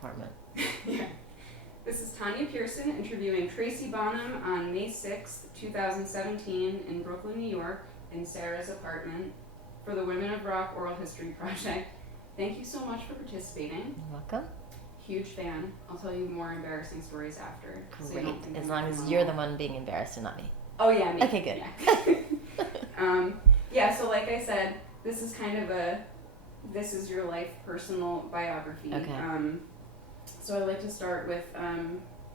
department. Yeah. This is Tanya Pearson interviewing Tracy Bonham on May 6th, 2017 in Brooklyn, New York, in Sarah's apartment for the Women of Rock Oral History Project. Thank you so much for participating. You're welcome. Huge fan. I'll tell you more embarrassing stories after. Great. So you don't think as I'm long as normal. you're the one being embarrassed and not me. Oh yeah, me. Okay, good. Yeah. Yeah, so like I said, this is kind of this is your life personal biography. Okay. So I'd like to start with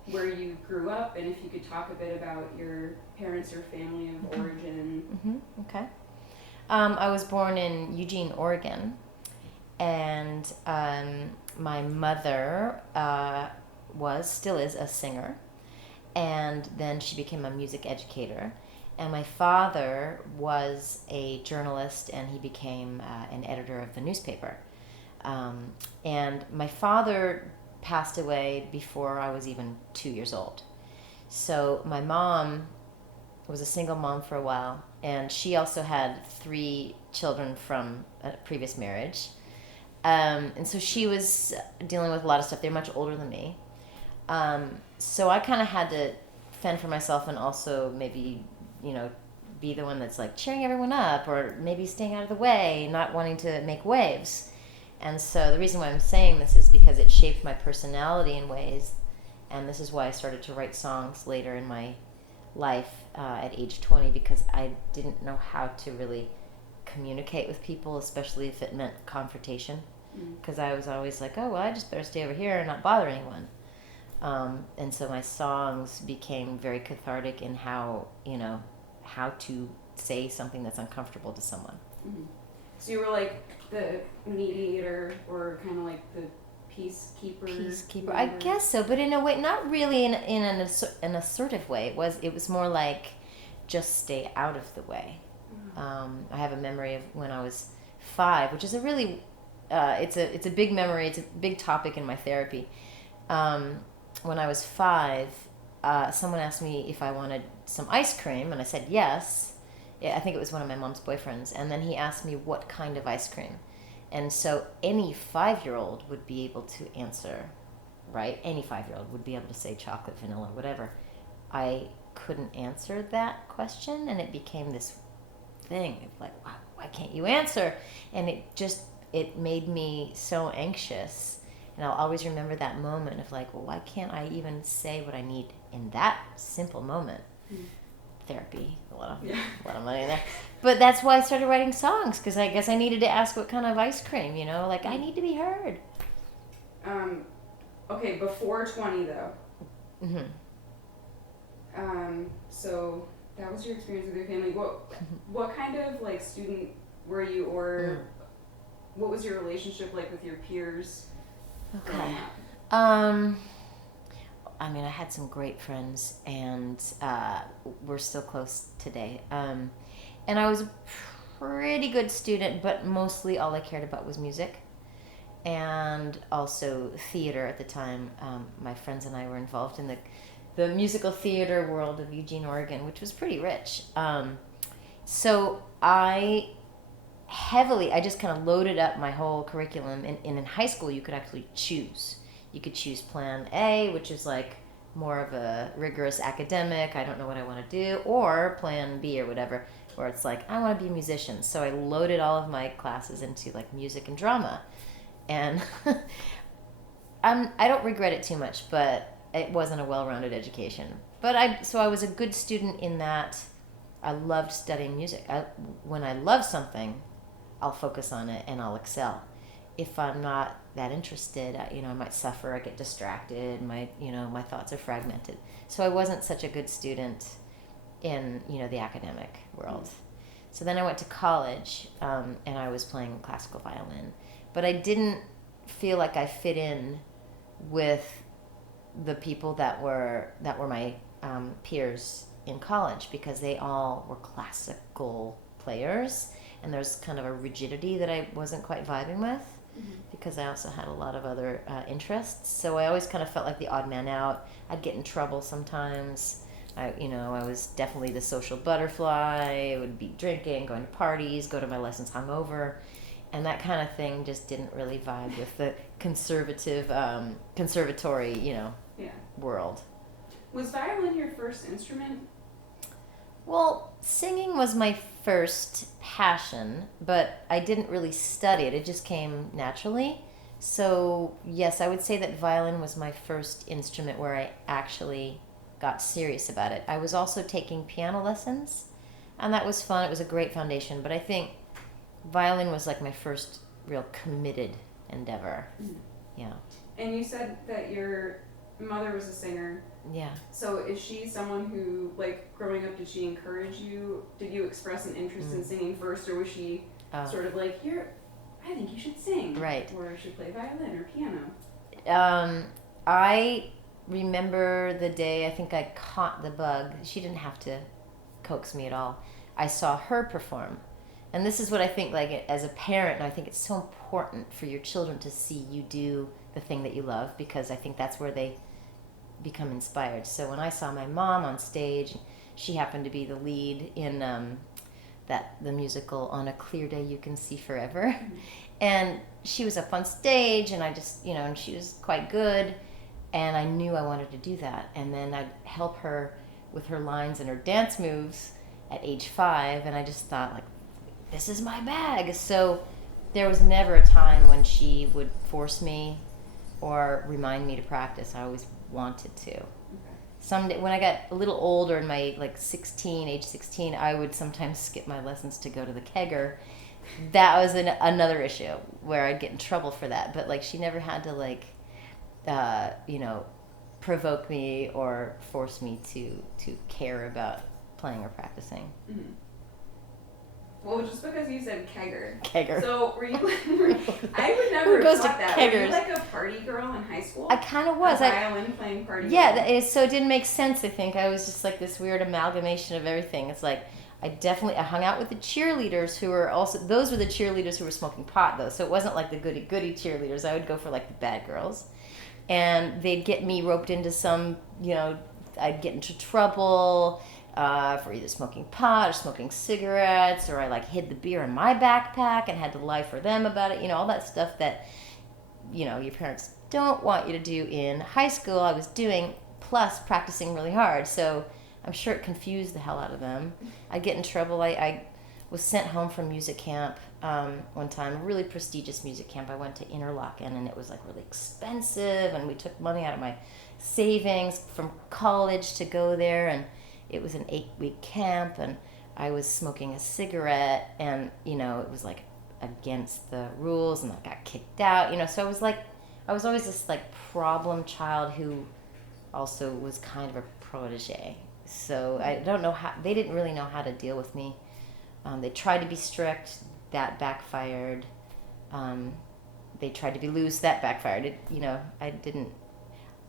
where you grew up, and if you could talk a bit about your parents or family of origin. Okay. I was born in Eugene, Oregon, and my mother still is a singer, and then she became a music educator. And my father was a journalist, and he became an editor of the newspaper. And my father passed away before I was even 2 years old. So my mom was a single mom for a while, and she also had 3 children from a previous marriage. And so she was dealing with a lot of stuff. They're much older than me. So I kind of had to fend for myself and also maybe, be the one that's like cheering everyone up or maybe staying out of the way, not wanting to make waves. And so the reason why I'm saying this is because it shaped my personality in ways, and this is why I started to write songs later in my life at age 20, because I didn't know how to really communicate with people, especially if it meant confrontation, because I was always like, oh, well, I just better stay over here and not bother anyone. And so my songs became very cathartic in how to say something that's uncomfortable to someone. Mm-hmm. So you were like the mediator, or kind of like the peacekeeper. I guess so, but in a way, not really in an assertive way. It was more like just stay out of the way. Mm-hmm. I have a memory of when I was 5, which is a really it's a big memory. It's a big topic in my therapy. When I was 5, someone asked me if I wanted some ice cream, and I said yes. I think it was one of my mom's boyfriends, and then he asked me what kind of ice cream. And so any 5-year-old would be able to answer, right? Any 5-year-old would be able to say chocolate, vanilla, whatever. I couldn't answer that question, and it became this thing of like, why can't you answer? And it made me so anxious. And I'll always remember that moment of like, well, why can't I even say what I need in that simple moment? Mm-hmm. Therapy, a lot of money in there. But that's why I started writing songs, because I guess I needed to ask what kind of ice cream, like I need to be heard. Okay, before 20 though. Mm-hmm. So that was your experience with your family. What kind of like student were you, or what was your relationship like with your peers? Okay. I had some great friends, and we're still close today. And I was a pretty good student, but mostly all I cared about was music, and also theater at the time. My friends and I were involved in the musical theater world of Eugene, Oregon, which was pretty rich. So I just kind of loaded up my whole curriculum. And in high school, you could actually choose. You could choose plan A, which is like more of a rigorous academic, I don't know what I want to do, or plan B or whatever, where it's like, I want to be a musician. So I loaded all of my classes into like music and drama. And I don't regret it too much, but it wasn't a well-rounded education. But I was a good student in that I loved studying music. When I love something, I'll focus on it and I'll excel. If I'm not that interested, I might suffer. I get distracted. My thoughts are fragmented. So I wasn't such a good student in the academic world. So then I went to college, and I was playing classical violin, but I didn't feel like I fit in with the people that were my peers in college, because they all were classical players, and there's kind of a rigidity that I wasn't quite vibing with. Mm-hmm. Because I also had a lot of other interests. So I always kind of felt like the odd man out. I'd get in trouble sometimes. I was definitely the social butterfly. I would be drinking, going to parties, go to my lessons hungover. And that kind of thing just didn't really vibe with the conservative, conservatory, Yeah. world. Was violin your first instrument? Well, singing was my first passion, but I didn't really study it. It just came naturally. So, yes, I would say that violin was my first instrument where I actually got serious about it. I was also taking piano lessons, and that was fun. It was a great foundation, but I think violin was like my first real committed endeavor. Mm. Yeah. And you said that your mother was a singer. Yeah. So is she someone who, like, growing up, did she encourage you? Did you express an interest in singing first, or was she sort of like, I think you should sing. Right. Or you should play violin or piano? I remember the day I think I caught the bug. She didn't have to coax me at all. I saw her perform. And this is what I think, like, as a parent, I think it's so important for your children to see you do the thing that you love, because I think that's where they become inspired. So when I saw my mom on stage, she happened to be the lead in the musical On a Clear Day You Can See Forever. And she was up on stage, and I just, and she was quite good, and I knew I wanted to do that. And then I'd help her with her lines and her dance moves at age 5, and I just thought, like, this is my bag. So there was never a time when she would force me or remind me to practice. I always wanted to. Okay. Someday, when I got a little older, in my age 16, I would sometimes skip my lessons to go to the kegger. That was another issue where I'd get in trouble for that. But, like, she never had to, like, provoke me or force me to care about playing or practicing. Mm-hmm. Well, just because you said kegger. Kegger. So were you? I would never have thought that. Keggers? Were you like a party girl in high school? I kind of was. A violin playing party girl? Yeah, so it didn't make sense, I think. I was just like this weird amalgamation of everything. It's like, I hung out with the cheerleaders who were also, those were the cheerleaders who were smoking pot, though. So it wasn't like the goody-goody cheerleaders. I would go for, like, the bad girls. And they'd get me roped into some, I'd get into trouble for either smoking pot or smoking cigarettes, or I, like, hid the beer in my backpack and had to lie for them about it. All that stuff that, your parents don't want you to do in high school, I was doing, plus practicing really hard. So I'm sure it confused the hell out of them. I'd get in trouble. I was sent home from music camp one time, a really prestigious music camp. I went to Interlochen, and it was, like, really expensive, and we took money out of my savings from college to go there, and it was an 8-week camp, and I was smoking a cigarette, and, it was, like, against the rules, and I got kicked out, so I was always this, like, problem child who also was kind of a protege. So I don't know how, they didn't really know how to deal with me. They tried to be strict, that backfired. They tried to be loose, that backfired.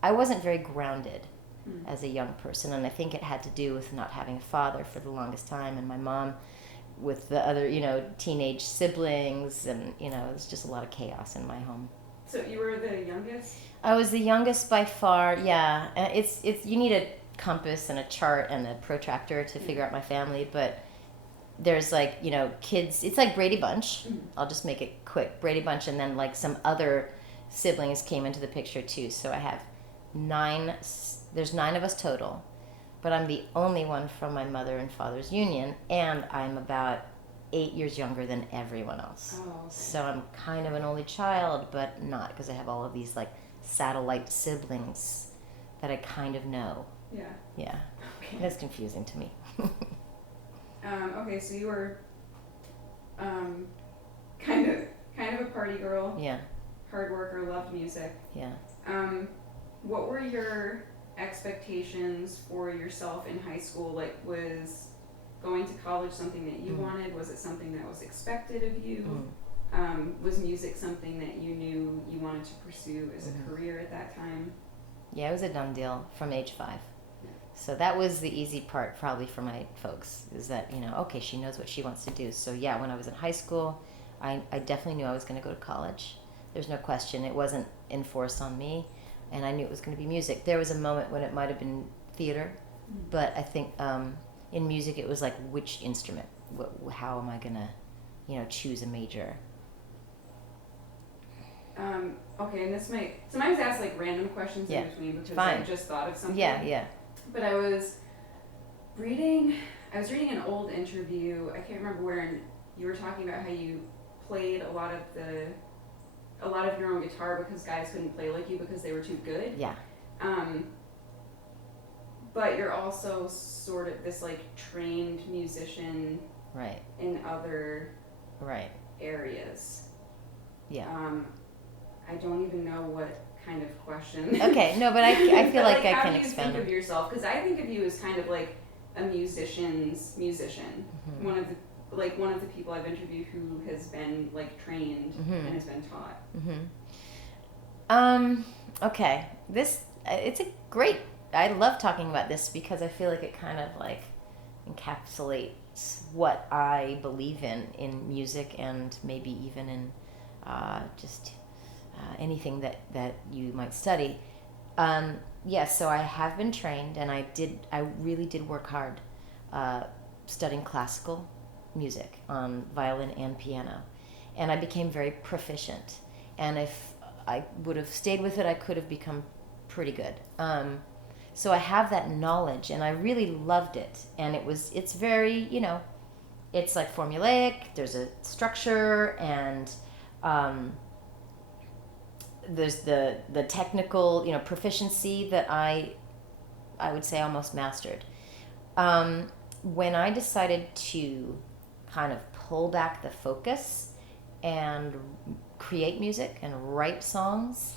I wasn't very grounded as a young person, and I think it had to do with not having a father for the longest time, and my mom with the other, teenage siblings, and, it was just a lot of chaos in my home. So you were the youngest? I was the youngest by far, yeah. It's you need a compass and a chart and a protractor to figure out my family, but there's, like, kids, it's like Brady Bunch. I'll just make it quick. Brady Bunch, and then, like, some other siblings came into the picture too. So I have 9, there's 9 of us total, but I'm the only one from my mother and father's union, and I'm about 8 years younger than everyone else. Oh, okay. So I'm kind of an only child, but not, because I have all of these, like, satellite siblings that I kind of know. Yeah. Yeah. Okay. That's confusing to me. Okay, so you were kind of a party girl. Yeah. Hard worker, loved music. Yeah. What were your expectations for yourself in high school? Like, was going to college something that you wanted? Was it something that was expected of you? Was music something that you knew you wanted to pursue as a career at that time? Yeah, it was a done deal from age 5. So that was the easy part probably for my folks, is that, okay, she knows what she wants to do. So yeah, when I was in high school, I definitely knew I was going to go to college. There's no question. It wasn't enforced on me, and I knew it was going to be music. There was a moment when it might have been theater, but I think in music it was like, which instrument? How am I going to, choose a major? Okay, and this might sometimes ask like random questions in between because Fine. I just thought of something. Yeah. But I was reading an old interview. I can't remember where, and you were talking about how you played a lot of your own guitar because guys couldn't play like you because they were too good. Yeah. But you're also sort of this like trained musician. Right. In other. Right. Areas. Yeah. I don't even know what kind of question. Okay, no, but I feel like I can expand. How do you think of yourself? Because I think of you as kind of like a musician's musician. Mm-hmm. One of the people I've interviewed who has been like trained and has been taught. Okay, it's a great. I love talking about this because I feel like it kind of like encapsulates what I believe in music and maybe even in just anything that you might study. So I have been trained, and I really did work hard studying classical music on violin and piano, and I became very proficient. And if I would have stayed with it, I could have become pretty good. So I have that knowledge, and I really loved it. And it's very, it's like formulaic. There's a structure, and there's the technical, proficiency that I would say almost mastered. When I decided to kind of pull back the focus and create music and write songs,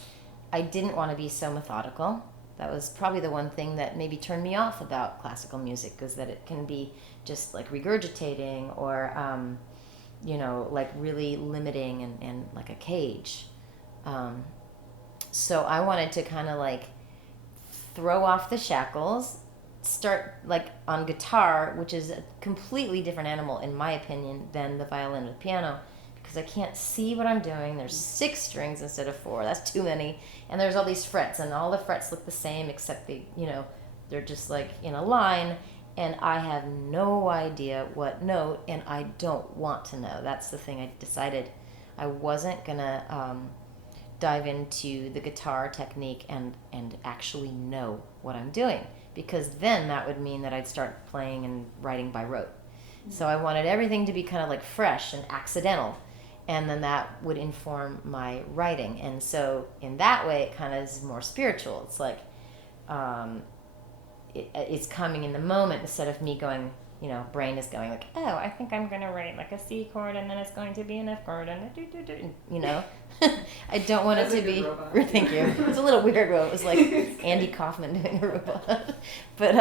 I didn't want to be so methodical. That was probably the one thing that maybe turned me off about classical music, is that it can be just like regurgitating or, like really limiting and like a cage. So I wanted to kind of like throw off the shackles, start like on guitar, which is a completely different animal in my opinion than the violin or the piano, because I can't see what I'm doing. There's 6 strings instead of 4. That's too many. And there's all these frets, and all the frets look the same except they're just like in a line, and I have no idea what note, and I don't want to know. That's the thing. I decided I wasn't gonna dive into the guitar technique and actually know what I'm doing, because then that would mean that I'd start playing and writing by rote. So I wanted everything to be kind of like fresh and accidental, and then that would inform my writing. And so in that way, it kind of is more spiritual. It's like it's coming in the moment instead of me going, brain is going like, oh, I think I'm going to write like a C chord, and then it's going to be an F chord, and I don't want it to be. Thank you. It's a little weird. It was like Andy Kaufman doing a robot, but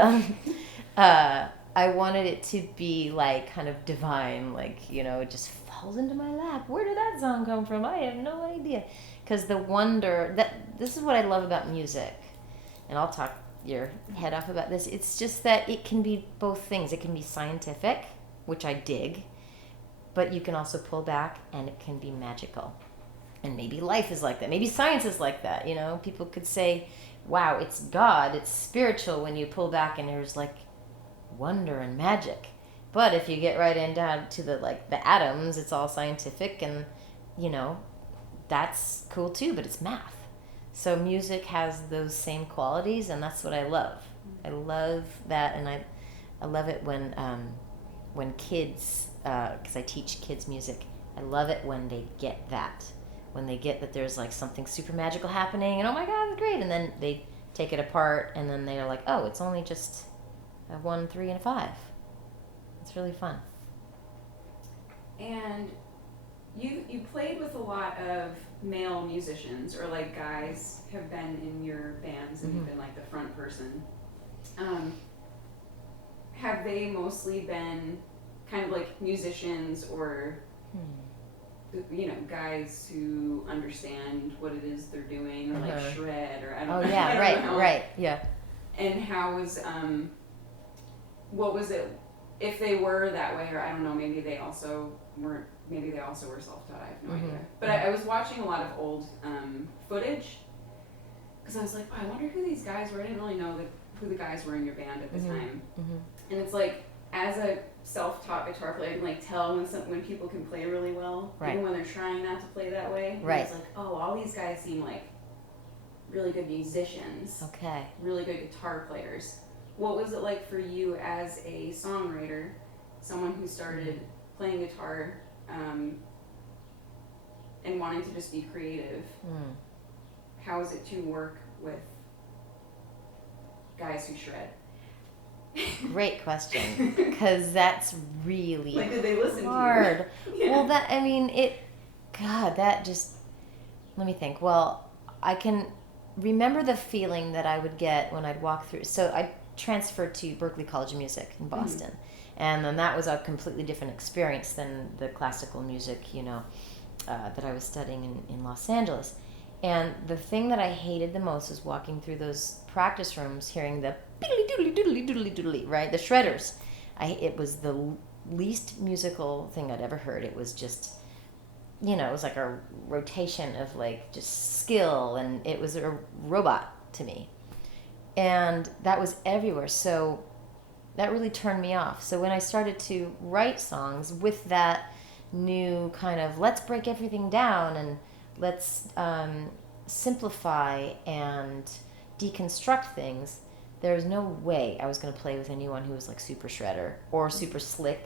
I wanted it to be like kind of divine, like it just falls into my lap. Where did that song come from? I have no idea. Because the wonder this is what I love about music, and I'll talk your head off about this. It's just that it can be both things. It can be scientific, which I dig, but you can also pull back, and it can be magical. And maybe life is like that. Maybe science is like that. People could say, wow, it's God, it's spiritual when you pull back and there's like wonder and magic. But if you get right in down to the atoms, it's all scientific, and that's cool too, but it's math. So music has those same qualities, and that's what I love. I love that, and I love it when kids, because I teach kids music, I love it when they get that. When they get that there's like something super magical happening, and oh my God, that's great, and then they take it apart, and then they're like, oh, it's only just a 1, 3, and a 5. It's really fun. And you played with a lot of male musicians, or like guys have been in your bands and you've been like the front person. Have they mostly been kind of like musicians or guys who understand what it is they're doing, or like shred, or I don't know. Oh yeah, right, yeah. And how was what was it, if they were that way, or I don't know, maybe they also weren't, maybe they also were self-taught, I have no idea. But I was watching a lot of old footage, because I was like, oh, I wonder who these guys were. I didn't really know who the guys were in your band at the time. And it's like, as a self-taught guitar player, I can like tell when people can play really well, Right. even when they're trying not to play that way. Right. It's like, oh, all these guys seem like really good musicians, Okay. really good guitar players. What was it like for you as a songwriter, someone who started playing guitar and wanting to just be creative? How is it to work with guys who shred? Great question, because that's really like, did they listen hard. to you? Well, that just, let me think. Well, I can remember the feeling that I would get when I'd walk through. So I transferred to Berklee College of Music in Boston, and then that was a completely different experience than the classical music, that I was studying in Los Angeles. And the thing that I hated the most was walking through those practice rooms, hearing the doodly doodly doodly doodly, right? The shredders. It was the least musical thing I'd ever heard. It was just, it was like a rotation of like just skill, and it was a robot to me. And that was everywhere. So that really turned me off. So when I started to write songs with that new kind of, let's break everything down and let's simplify and deconstruct things, there's no way I was going to play with anyone who was like super shredder or super slick.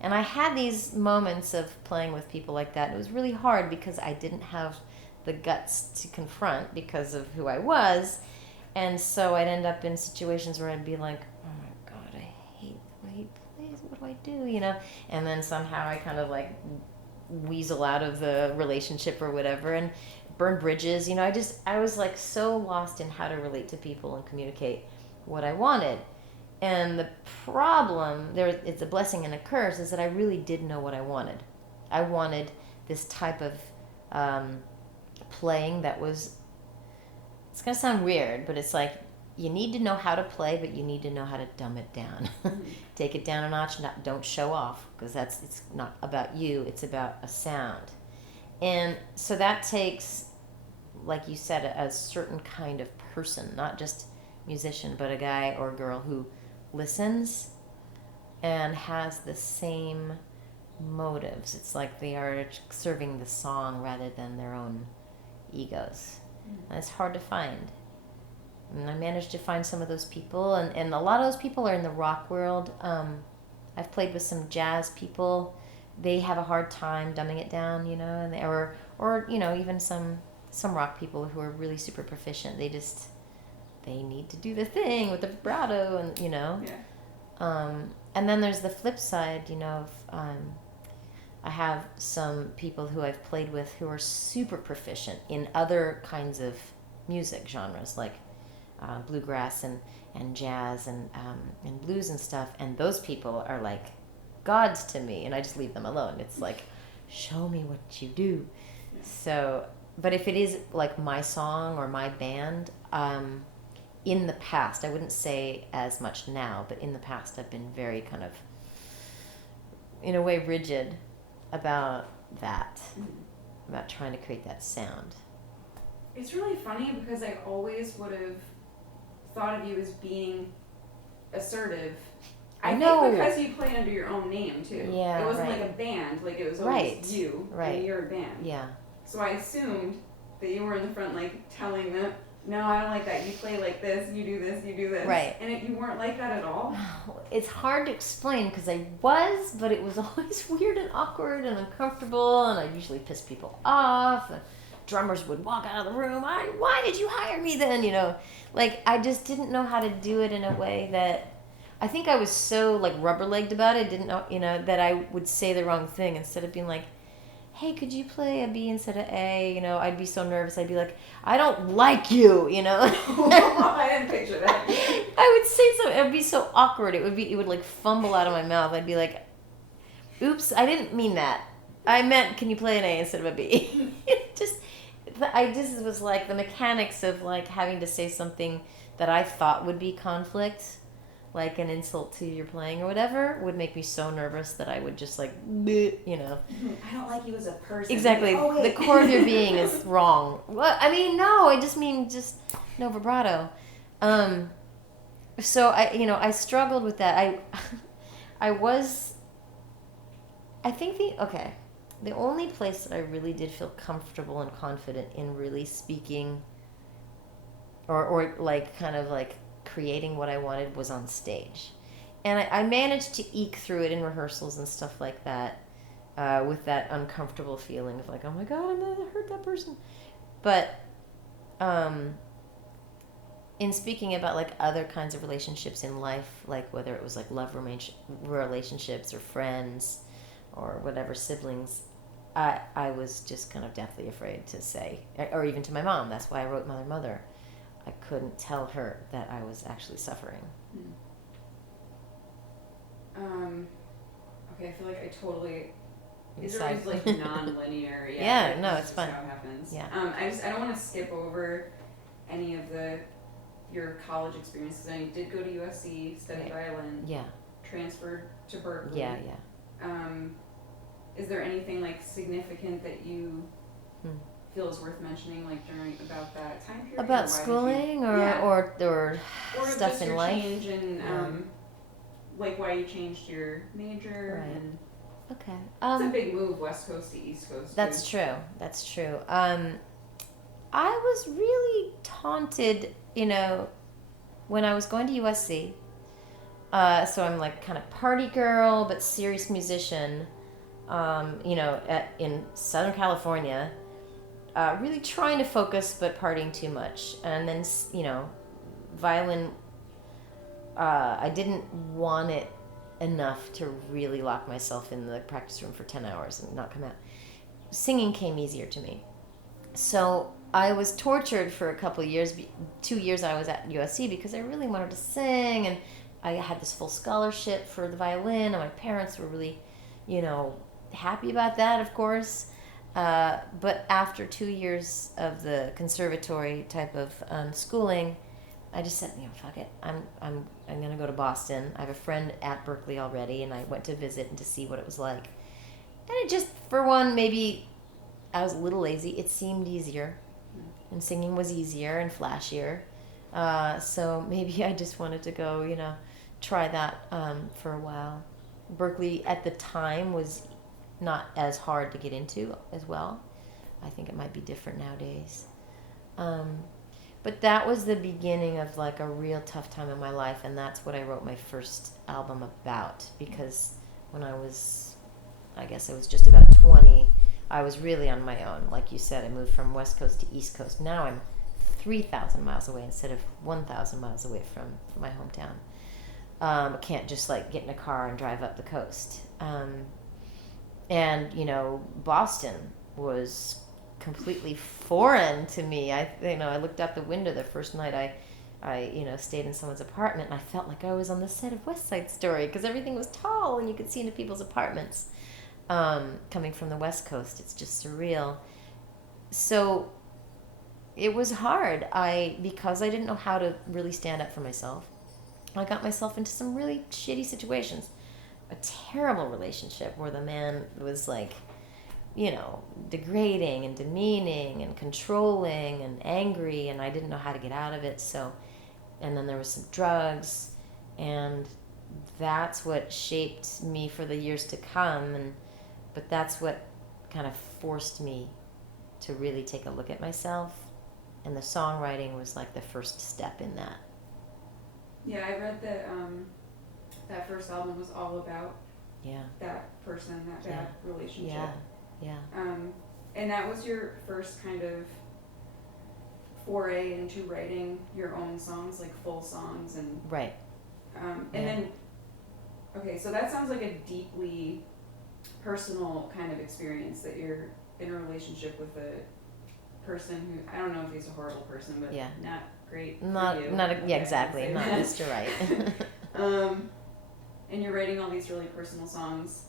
And I had these moments of playing with people like that. It was really hard because I didn't have the guts to confront because of who I was. And so I'd end up in situations where I'd be like, oh my God, I hate the way he plays. What do I do? And then somehow I kind of like weasel out of the relationship or whatever and burn bridges. I was like so lost in how to relate to people and communicate what I wanted. And the problem, it's a blessing and a curse, is that I really did know what I wanted. I wanted this type of playing that was, it's going to sound weird, but it's like you need to know how to play, but you need to know how to dumb it down. Take it down a notch, don't show off, because it's not about you, it's about a sound. And so that takes, like you said, a certain kind of person, not just musician, but a guy or girl who listens and has the same motives. It's like they are serving the song rather than their own egos. And it's hard to find. And I managed to find some of those people, and a lot of those people are in the rock world. I've played with some jazz people. They have a hard time dumbing it down, and or even some rock people who are really super proficient. They need to do the thing with the vibrato, and Yeah. And then there's the flip side, I have some people who I've played with who are super proficient in other kinds of music genres, like bluegrass and jazz and blues and stuff, and those people are like gods to me, and I just leave them alone. It's like, show me what you do. So, but if it is like my song or my band, in the past, I wouldn't say as much now, but in the past I've been very kind of, in a way, rigid about that, about trying to create that sound. It's really funny because I always would have thought of you as being assertive. I know. think because you played under your own name too. Yeah, it wasn't right. like a band, like it was always you, and you're a band. Yeah. So I assumed that you were in the front, like telling them, no, I don't like that. You play like this, you do this, you do this. Right. And you weren't like that at all? It's hard to explain because I was, but it was always weird and awkward and uncomfortable, and I usually pissed people off. And drummers would walk out of the room. Why did you hire me then? Like I just didn't know how to do it in a way that, I think I was so like rubber-legged about it, didn't know, that I would say the wrong thing instead of being like, hey, could you play a B instead of A? I'd be so nervous. I'd be like, I don't like you, I didn't picture that. I would say something. It would be so awkward. It would like fumble out of my mouth. I'd be like, oops, I didn't mean that. I meant, can you play an A instead of a B? I just was like the mechanics of like having to say something that I thought would be conflict, like an insult to your playing or whatever, would make me so nervous that I would just like, I don't like you as a person. Exactly. Oh, the core of your being is wrong. What? I mean, no, I just mean just no vibrato. So I struggled with that. I think the only place that I really did feel comfortable and confident in really speaking or like kind of like creating what I wanted was on stage. And I managed to eke through it in rehearsals and stuff like that, with that uncomfortable feeling of like, oh my God, I'm gonna hurt that person. But in speaking about like other kinds of relationships in life, like whether it was like love relationships or friends or whatever, siblings, I was just kind of deathly afraid to say, or even to my mom. That's why I wrote Mother, Mother. I couldn't tell her that I was actually suffering. Okay, I feel like I totally. These are always like non-linear. Yeah, like, no, it's fine. How it happens. Yeah. I don't want to skip over any of your college experiences. I did go to USC, studied violin. Yeah. Transferred to Berkeley. Yeah. Is there anything like significant that you feel is worth mentioning, like about that time period? About schooling or stuff just in your life? Change and like why you changed your major. Right. And okay. It's a big move, West Coast to East Coast. That's true. That's true. I was really taunted, when I was going to USC. So I'm like kind of party girl, but serious musician. In Southern California, really trying to focus, but partying too much. And then, violin, I didn't want it enough to really lock myself in the practice room for 10 hours and not come out. Singing came easier to me. So I was tortured for a couple of years, 2 years I was at USC because I really wanted to sing, and I had this full scholarship for the violin, and my parents were really, happy about that, of course. But after 2 years of the conservatory type of schooling, I just said, fuck it. I'm gonna go to Boston. I have a friend at Berkeley already, and I went to visit and to see what it was like. And it just, for one, maybe I was a little lazy. It seemed easier, and singing was easier and flashier. So maybe I just wanted to go, try that for a while. Berkeley at the time was not as hard to get into as well. I think it might be different nowadays. But that was the beginning of like a real tough time in my life, and that's what I wrote my first album about, because when I was just about 20, I was really on my own. Like you said, I moved from West Coast to East Coast. Now I'm 3,000 miles away instead of 1,000 miles away from my hometown. I can't just like get in a car and drive up the coast. And Boston was completely foreign to me. I looked out the window the first night I stayed in someone's apartment, and I felt like I was on the set of West Side Story because everything was tall and you could see into people's apartments. Coming from the West Coast, it's just surreal. So it was hard. Because I didn't know how to really stand up for myself, I got myself into some really shitty situations. A terrible relationship where the man was like, degrading and demeaning and controlling and angry, and I didn't know how to get out of it. So, and then there was some drugs, and that's what shaped me for the years to come. But that's what kind of forced me to really take a look at myself, and the songwriting was like the first step in that. Yeah, I read that that first album was all about that person, that bad relationship. Yeah. And that was your first kind of foray into writing your own songs, like full songs, and right. Then, okay, so that sounds like a deeply personal kind of experience, that you're in a relationship with a person who, I don't know if he's a horrible person, but not great. Exactly, not Mr. Right. And you're writing all these really personal songs,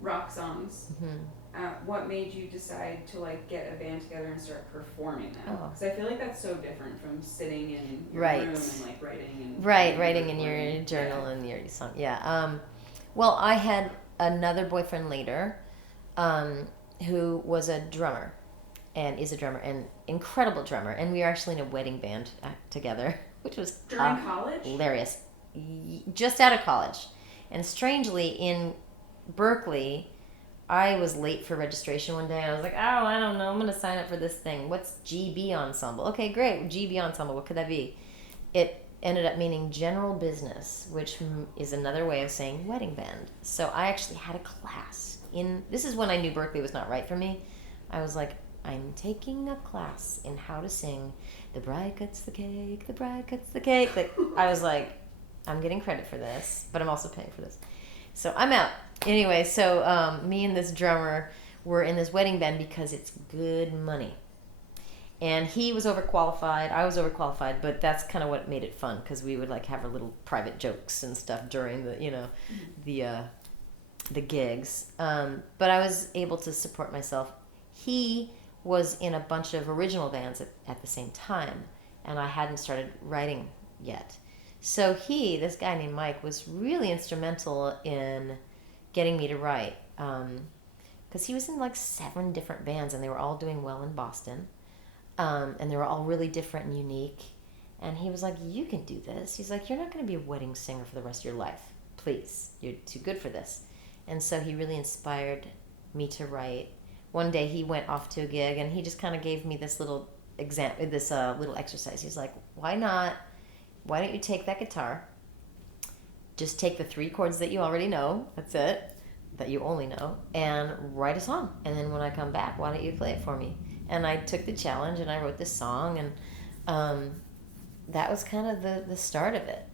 rock songs. Mm-hmm. What made you decide to like get a band together and start performing them? Oh. Because I feel like that's so different from sitting in your room and like writing and writing in your journal and your song. Yeah. Well, I had another boyfriend later, who was a drummer, and is a drummer, and incredible drummer, and we were actually in a wedding band together, which was during college. Hilarious. Just out of college, And strangely, in Berkeley, I was late for registration one day. I was like, oh, I don't know. I'm going to sign up for this thing. What's GB Ensemble? Okay, great. GB Ensemble. What could that be? It ended up meaning general business, which is another way of saying wedding band. So I actually had a class this is when I knew Berkeley was not right for me. I was like, I'm taking a class in how to sing The Bride Cuts the Cake, The Bride Cuts the Cake. Like, I was like, I'm getting credit for this, but I'm also paying for this. So I'm out. Anyway, so me and this drummer were in this wedding band because it's good money. And he was overqualified, I was overqualified, but that's kind of what made it fun, because we would like have our little private jokes and stuff during the gigs. But I was able to support myself. He was in a bunch of original bands at the same time, and I hadn't started writing yet. So this guy named Mike, was really instrumental in getting me to write, because he was in like 7 different bands, and they were all doing well in Boston, and they were all really different and unique. And he was like, you can do this. He's like, you're not going to be a wedding singer for the rest of your life. Please, you're too good for this. And so he really inspired me to write. One day he went off to a gig, and he just kind of gave me this little little exercise. He's like, why don't you take that guitar, just take the 3 chords that you already know, that's it, that you only know, and write a song. And then when I come back, why don't you play it for me? And I took the challenge, and I wrote this song, and that was kind of the start of it.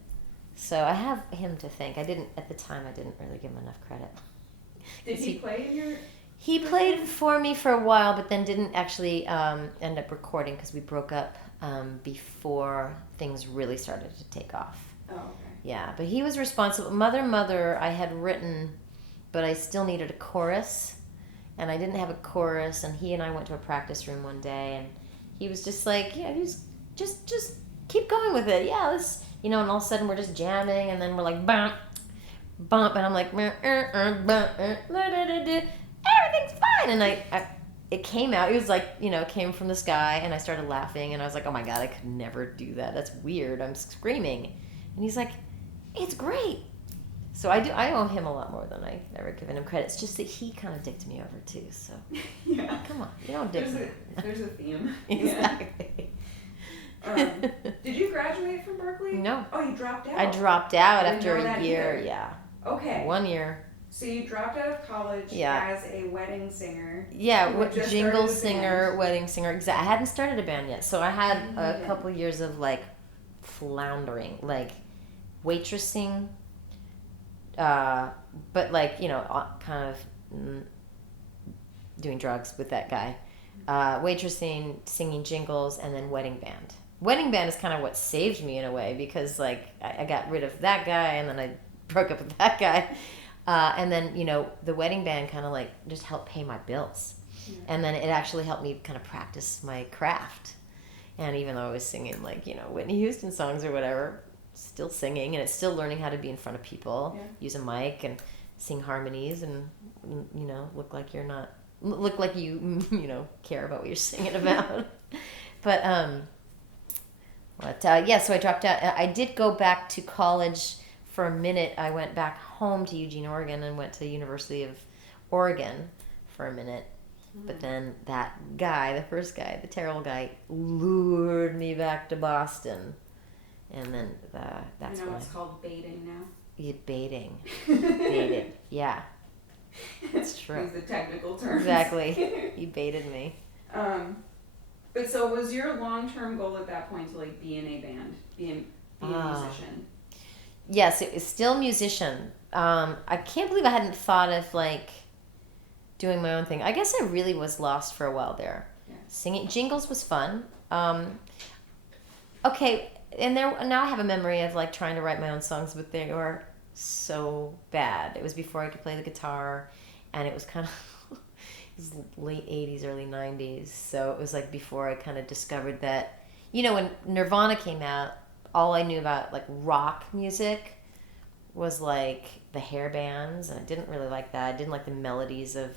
So I have him to thank. At the time, I didn't really give him enough credit. Did he play in your... He played for me for a while, but then didn't actually end up recording, because we broke up before things really started to take off. Oh, okay. Yeah, but he was responsible. Mother, I had written, but I still needed a chorus, and I didn't have a chorus, and he and I went to a practice room one day, and he was just like, yeah, he was just keep going with it. Yeah, let's, and all of a sudden we're just jamming, and then we're like, bump, bump, and I'm like, everything's fine. And it came out. It was like, came from the sky, and I started laughing, and I was like, oh my God, I could never do that. That's weird. I'm screaming. And he's like, it's great. So I owe him a lot more than I've ever given him credit. It's just that he kind of dicked me over too. So yeah, come on, you don't dick me. There's a theme. Exactly. Did you graduate from Berkeley? No. Oh, you dropped out. I dropped out I didn't after know a that year. either. Yeah. Okay. 1 year. So you dropped out of college as a wedding singer. Yeah, just jingle started a singer, band. wedding singer. Exactly. I hadn't started a band yet, so I had a couple years of like floundering, like waitressing, but like kind of doing drugs with that guy, waitressing, singing jingles, and then wedding band. Wedding band is kind of what saved me in a way, because like I got rid of that guy, and then I broke up with that guy. And then, the wedding band kind of like just helped pay my bills. Yeah. And then it actually helped me kind of practice my craft. And even though I was singing like, Whitney Houston songs or whatever, still singing, and it's still learning how to be in front of people, use a mic and sing harmonies, and, look like you, care about what you're singing about. But, so I dropped out. I did go back to college for a minute. I went back home to Eugene, Oregon, and went to the University of Oregon for a minute. But then that guy, the first guy, the terrible guy, lured me back to Boston. And then that's when it's called baiting now. Baiting. Baited. Yeah. That's true. Use the technical terms. Exactly. He baited me. But so was your long-term goal at that point to like be in a band, be a musician? Yes, it was still musician. I can't believe I hadn't thought of like doing my own thing. I guess I really was lost for a while there. Yeah. Singing jingles was fun. Okay, and now I have a memory of like trying to write my own songs, but they were so bad. It was before I could play the guitar, and it was kind of it was late 80s, early 90s. So it was like before I kind of discovered that, when Nirvana came out, all I knew about like rock music was like the hair bands, and I didn't really like that. I didn't like the melodies of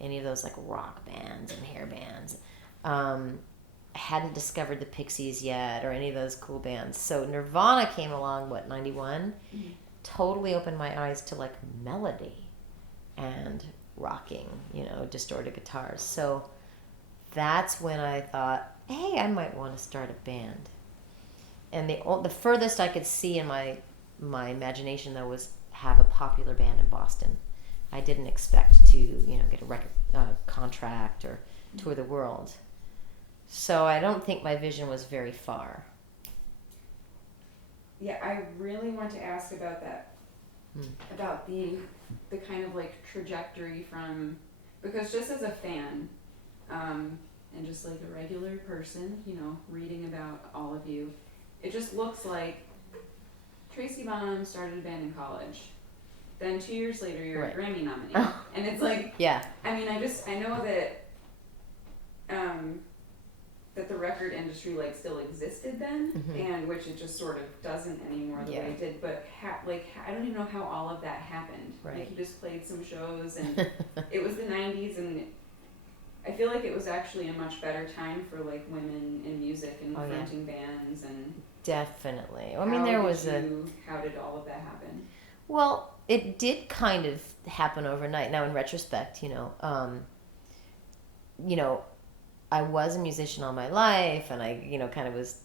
any of those like rock bands and hair bands. I hadn't discovered the Pixies yet or any of those cool bands. So Nirvana came along, 91? Mm-hmm. totally opened my eyes to like melody and rocking, distorted guitars. So that's when I thought, hey, I might want to start a band. And the furthest I could see in my imagination, though, was have a popular band in Boston. I didn't expect to, get a record contract or tour the world. So I don't think my vision was very far. Yeah, I really want to ask about that, about the kind of like trajectory from, because just as a fan, and just like a regular person, reading about all of you, it just looks like Tracy Bonham started a band in college. Then 2 years later, you're a Grammy nominee. And it's like, yeah. I mean, I know that, that the record industry like still existed then, and which it just sort of doesn't anymore the way it did. But I don't even know how all of that happened. Right. Like you just played some shows, and it was the '90s, and I feel like it was actually a much better time for like women in music and fronting bands and. Definitely. How did all of that happen? Well, it did kind of happen overnight. Now, in retrospect, I was a musician all my life, and I, kind of was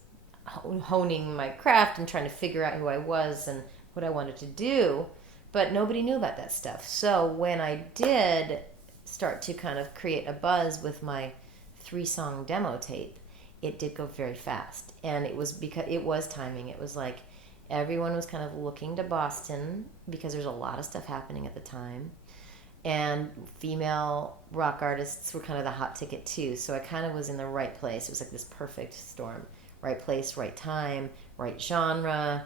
honing my craft and trying to figure out who I was and what I wanted to do, but nobody knew about that stuff. So when I did start to kind of create a buzz with my 3-song demo tape, it did go very fast. And it was because it was timing. It was like everyone was kind of looking to Boston because there's a lot of stuff happening at the time. And female rock artists were kind of the hot ticket too. So I kind of was in the right place. It was like this perfect storm. Right place, right time, right genre.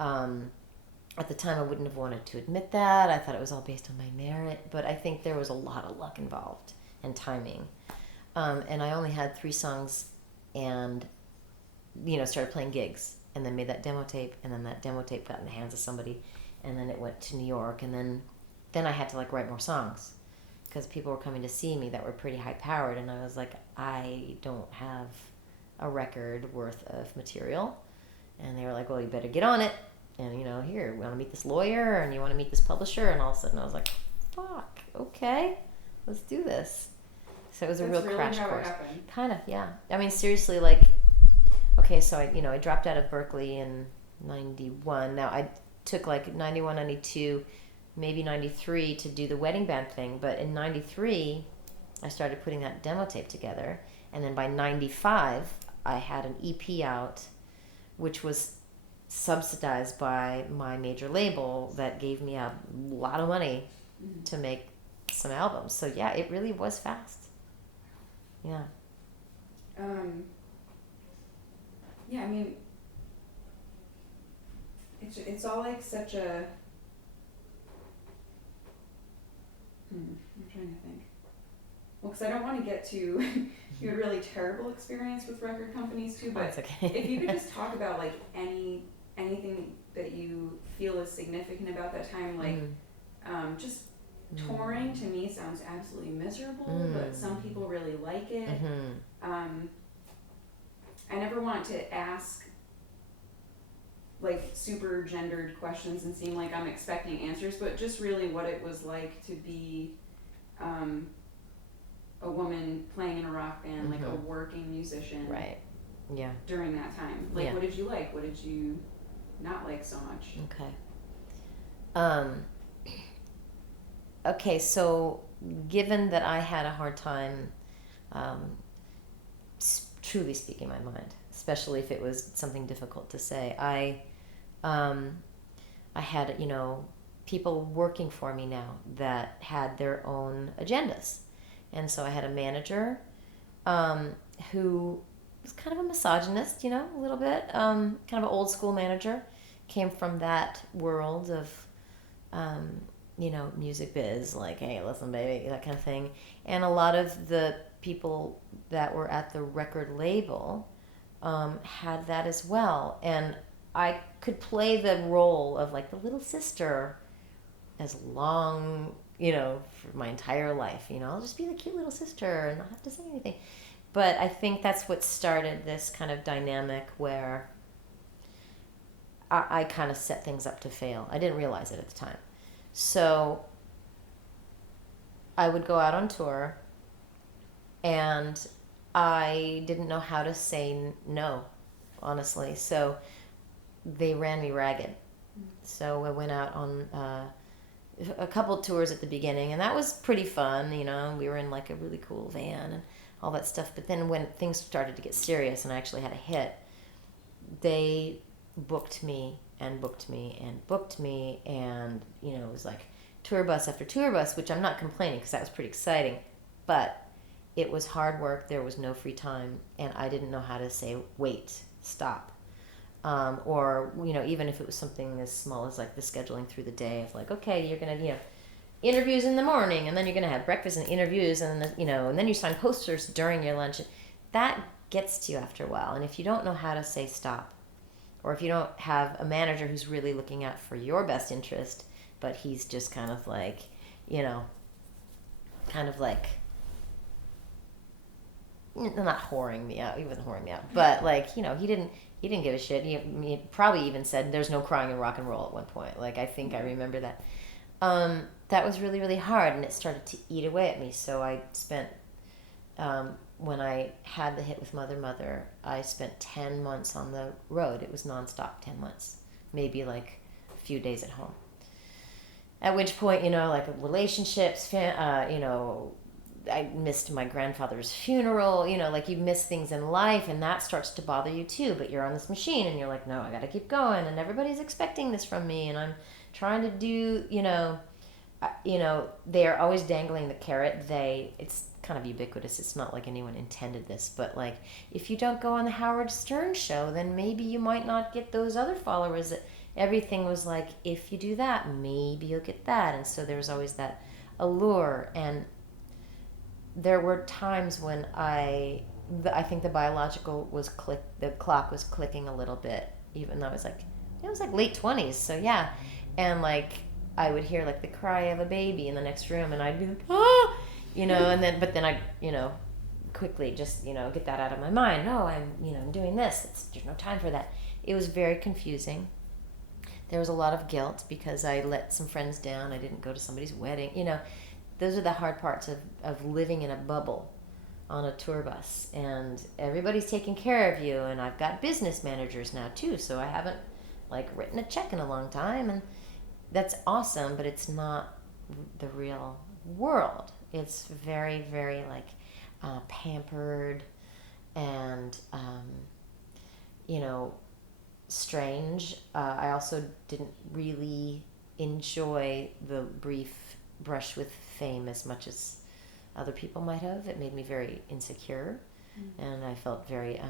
At the time, I wouldn't have wanted to admit that. I thought it was all based on my merit. But I think there was a lot of luck involved and timing. And I only had 3 songs and, started playing gigs. And then made that demo tape. And then that demo tape got in the hands of somebody. And then it went to New York. And then I had to like write more songs because people were coming to see me that were pretty high powered, and I was like, I don't have a record worth of material. And they were like, well, you better get on it, and here, we want to meet this lawyer and you want to meet this publisher. And all of a sudden I was like, fuck, okay, let's do this. So it was a real crash course. Kind of, yeah. I mean, seriously, like, okay, so I dropped out of Berkeley in 91. Now I took like 91, 92, maybe 93 to do the wedding band thing. But in 93, I started putting that demo tape together. And then by 95, I had an EP out, which was subsidized by my major label that gave me a lot of money to make some albums. So yeah, it really was fast. Yeah. Yeah, I mean, it's all like such a. I'm trying to think. Well, because I don't want to get to you had a really terrible experience with record companies too, but That's okay. if you could just talk about like anything that you feel is significant about that time, like just touring to me sounds absolutely miserable, but some people really like it. I never want to ask like super gendered questions and seem like I'm expecting answers, but just really what it was like to be a woman playing in a rock band, like a working musician. Right. Yeah. During that time. Like, what did you like? What did you not like so much? Okay. Okay, so given that I had a hard time truly speaking my mind, especially if it was something difficult to say, I had, people working for me now that had their own agendas. And so I had a manager who was kind of a misogynist, a little bit, kind of an old school manager, came from that world of, music biz, like, hey, listen, baby, that kind of thing. And a lot of the people that were at the record label had that as well. And I could play the role of like the little sister as long, for my entire life, I'll just be the cute little sister and not have to say anything. But I think that's what started this kind of dynamic where I kind of set things up to fail. I didn't realize it at the time. So I would go out on tour, and I didn't know how to say no, honestly. So they ran me ragged. So I went out on a couple tours at the beginning, and that was pretty fun. We were in like a really cool van and all that stuff. But then when things started to get serious and I actually had a hit, they booked me and booked me and booked me, and it was like tour bus after tour bus, which I'm not complaining because that was pretty exciting, but it was hard work. There was no free time, and I didn't know how to say wait, stop. Or even if it was something as small as like the scheduling through the day of like, okay, you're gonna interviews in the morning, and then you're gonna have breakfast and interviews, and and then you sign posters during your lunch. That gets to you after a while, and if you don't know how to say stop, or if you don't have a manager who's really looking out for your best interest, but he's just kind of like, not whoring me out. He wasn't whoring me out, but like, he didn't give a shit. He probably even said there's no crying in rock and roll at one point. Like, I think I remember that. That was really, really hard, and it started to eat away at me. So I spent, when I had the hit with Mother, I spent 10 months on the road. It was nonstop, 10 months, maybe like a few days at home. At which point, like relationships, I missed my grandfather's funeral, like you miss things in life, and that starts to bother you too. But you're on this machine, and you're like, no, I got to keep going, and everybody's expecting this from me, and I'm trying to do, they're always dangling the carrot. It's kind of ubiquitous. It's not like anyone intended this, but like, if you don't go on the Howard Stern show, then maybe you might not get those other followers. Everything was like, if you do that, maybe you'll get that. And so there was always that allure. And there were times when I think the biological the clock was clicking a little bit, even though it was like late 20s. So yeah. And like, I would hear like the cry of a baby in the next room, and I'd be like, ah, but then I'd, quickly just, get that out of my mind. No, I'm doing this. There's no time for that. It was very confusing. There was a lot of guilt because I let some friends down. I didn't go to somebody's wedding. Those are the hard parts of living in a bubble on a tour bus. And everybody's taking care of you. And I've got business managers now too. So I haven't like written a check in a long time. And that's awesome, but it's not the real world. It's very, very like pampered and, strange. I also didn't really enjoy the brief brush with fame as much as other people might have. It made me very insecure, and I felt very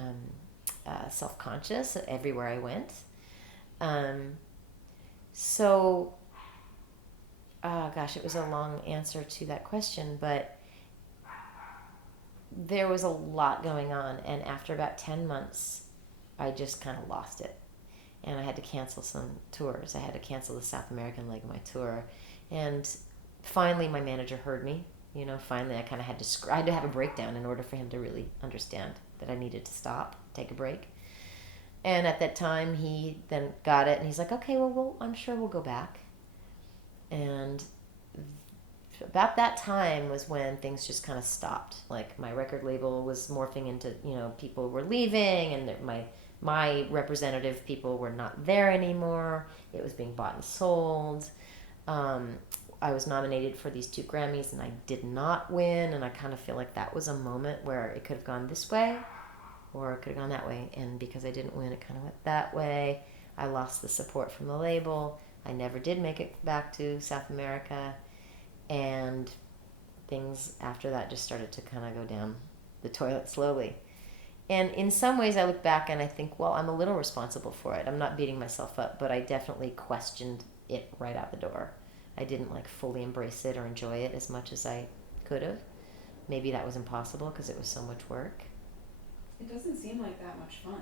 self-conscious everywhere I went. So, gosh, it was a long answer to that question, but there was a lot going on, and after about 10 months, I just kind of lost it. And I had to cancel some tours. I had to cancel the South American leg of my tour. And finally, my manager heard me. Finally, I kind of had to have a breakdown in order for him to really understand that I needed to stop, take a break. And at that time, he then got it, and he's like, okay, well, I'm sure we'll go back. And about that time was when things just kind of stopped. Like, my record label was morphing into, people were leaving, and my representative people were not there anymore. It was being bought and sold. I was nominated for these 2 Grammys, and I did not win, and I kind of feel like that was a moment where it could have gone this way, or it could have gone that way. And because I didn't win, it kind of went that way. I lost the support from the label. I never did make it back to South America, and things after that just started to kind of go down the toilet slowly. And in some ways I look back and I think, well, I'm a little responsible for it. I'm not beating myself up, but I definitely questioned it right out the door. I didn't like fully embrace it or enjoy it as much as I could have. Maybe that was impossible because it was so much work. It doesn't seem like that much fun.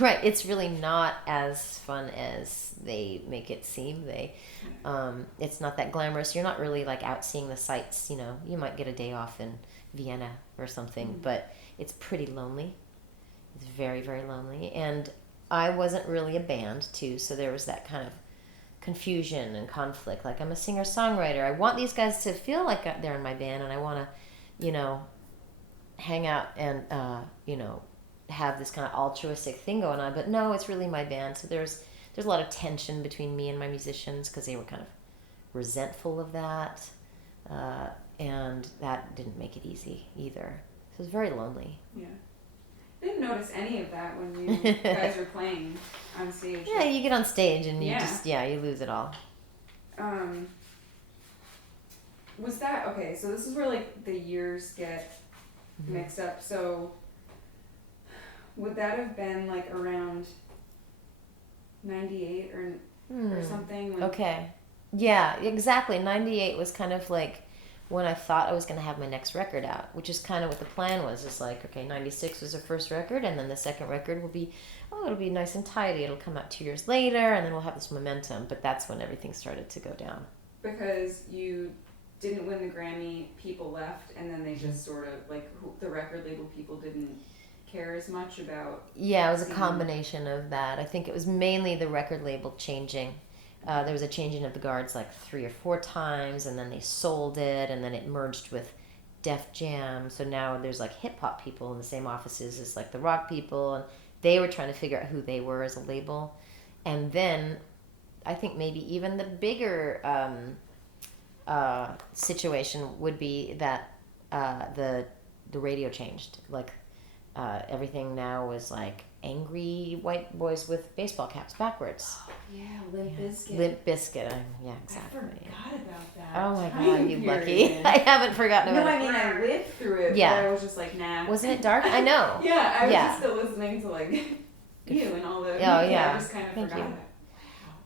Right, it's really not as fun as they make it seem. It's not that glamorous. You're not really like out seeing the sights. You might get a day off in Vienna or something, but it's pretty lonely. It's very, very lonely. And I wasn't really a band too, so there was that kind of confusion and conflict. Like, I'm a singer-songwriter. I want these guys to feel like they're in my band, and I want to, hang out and, have this kind of altruistic thing going on. But no, it's really my band. So there's a lot of tension between me and my musicians because they were kind of resentful of that. And that didn't make it easy either. So it was very lonely. Yeah. I didn't notice any of that when you guys were playing on stage. Yeah, you get on stage and you you lose it all. Was that, okay, so this is where like the years get mixed up. So would that have been like around 98 or something? Like, okay. Yeah, exactly. 98 was kind of like when I thought I was going to have my next record out, which is kind of what the plan was. It's like, okay, 96 was the first record, and then the second record will be, it'll be nice and tidy. It'll come out 2 years later, and then we'll have this momentum. But that's when everything started to go down. Because you didn't win the Grammy, people left, and then they just sort of, like, the record label people didn't care as much about... Yeah, it was a combination of that. I think it was mainly the record label changing. There was a changing of the guards like 3 or 4 times, and then they sold it, and then it merged with Def Jam. So now there's like hip hop people in the same offices as like the rock people, and they were trying to figure out who they were as a label. And then I think maybe even the bigger situation would be that the radio changed. Like everything now was like angry white boys with baseball caps backwards. Yeah, Limp Bizkit. Limp Bizkit. Yeah, exactly. I forgot about that. Oh my God, you lucky. I haven't forgotten about it. No, I mean, I lived through it, Yeah. but I was just like, nah. Wasn't it dark? I know. Yeah, I was just still listening to like you and all the... Oh, yeah. I just kind of forgot it.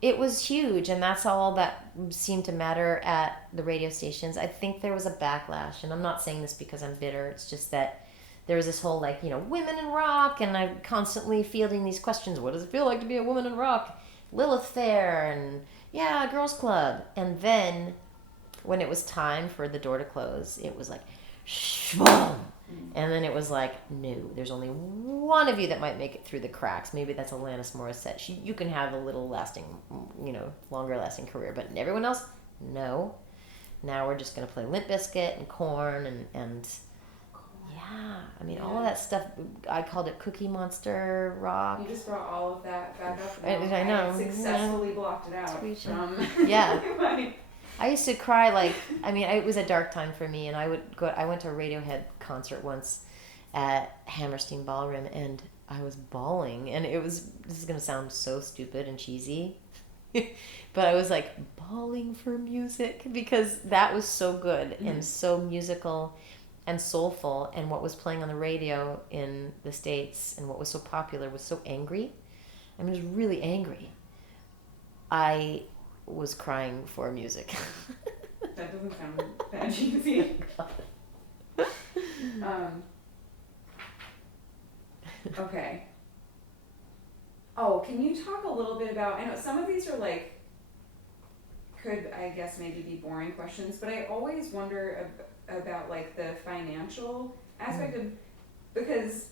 It was huge, and that's all that seemed to matter at the radio stations. I think there was a backlash, and I'm not saying this because I'm bitter. It's just that there was this whole, like, women in rock, and I'm constantly fielding these questions. What does it feel like to be a woman in rock? Lilith Fair, and Girls Club. And then when it was time for the door to close, it was like, shboom! And then it was like, no, there's only one of you that might make it through the cracks. Maybe that's Alanis Morissette. You can have a little lasting, longer lasting career, but everyone else, no. Now we're just going to play Limp Bizkit and Korn and yeah, I mean, all of that stuff, I called it Cookie Monster rock. You just brought all of that back up. I know. I successfully blocked it out. Yeah. I used to cry it was a dark time for me, and I went to a Radiohead concert once at Hammerstein Ballroom, and I was bawling, and this is going to sound so stupid and cheesy, but I was like bawling for music because that was so good and so musical and soulful, and what was playing on the radio in the States and what was so popular was so angry. I mean, it was really angry. I was crying for music. That doesn't sound that cheesy. Okay. Oh, can you talk a little bit about, I know some of these are like, could I guess maybe be boring questions, but I always wonder about like the financial aspect of, because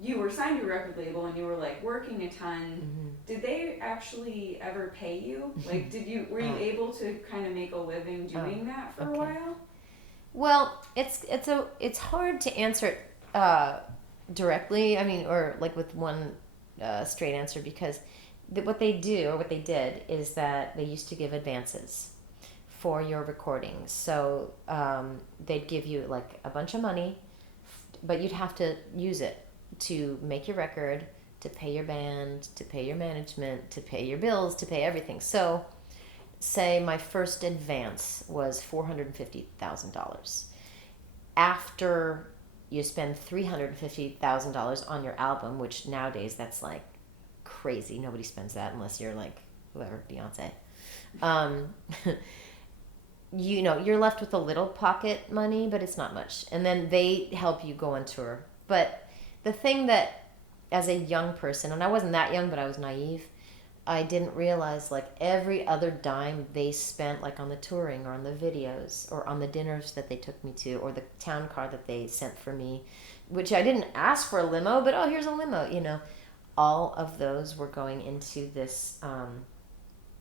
you were signed to a record label and you were like working a ton. Did they actually ever pay you? Like, were you able to kind of make a living doing that for a while? Well, it's hard to answer it directly. I mean, or like with one straight answer, because what they did is that they used to give advances for your recordings. So they'd give you like a bunch of money, but you'd have to use it to make your record, to pay your band, to pay your management, to pay your bills, to pay everything. So say my first advance was $450,000. After you spend $350,000 on your album, which nowadays that's like crazy. Nobody spends that unless you're like whoever, Beyonce. You're left with a little pocket money, but it's not much. And then they help you go on tour. But the thing that, as a young person, and I wasn't that young, but I was naive, I didn't realize like every other dime they spent like on the touring or on the videos or on the dinners that they took me to or the town car that they sent for me, which I didn't ask for a limo, but here's a limo, all of those were going into this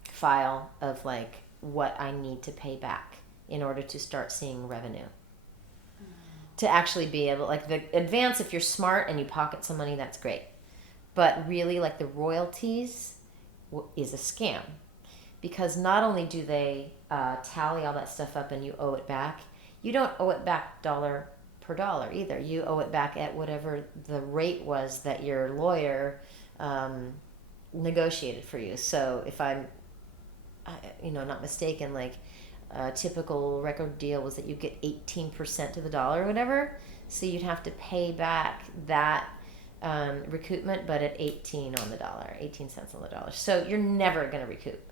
file of like what I need to pay back in order to start seeing revenue. To actually be able, like the advance, if you're smart and you pocket some money, that's great. But really, like the royalties is a scam, because not only do they tally all that stuff up and you owe it back, you don't owe it back dollar per dollar either. You owe it back at whatever the rate was that your lawyer negotiated for you. So if I'm, not mistaken, like a typical record deal was that you get 18% to the dollar or whatever. So you'd have to pay back that recoupment, but at 18 cents on the dollar. So you're never going to recoup.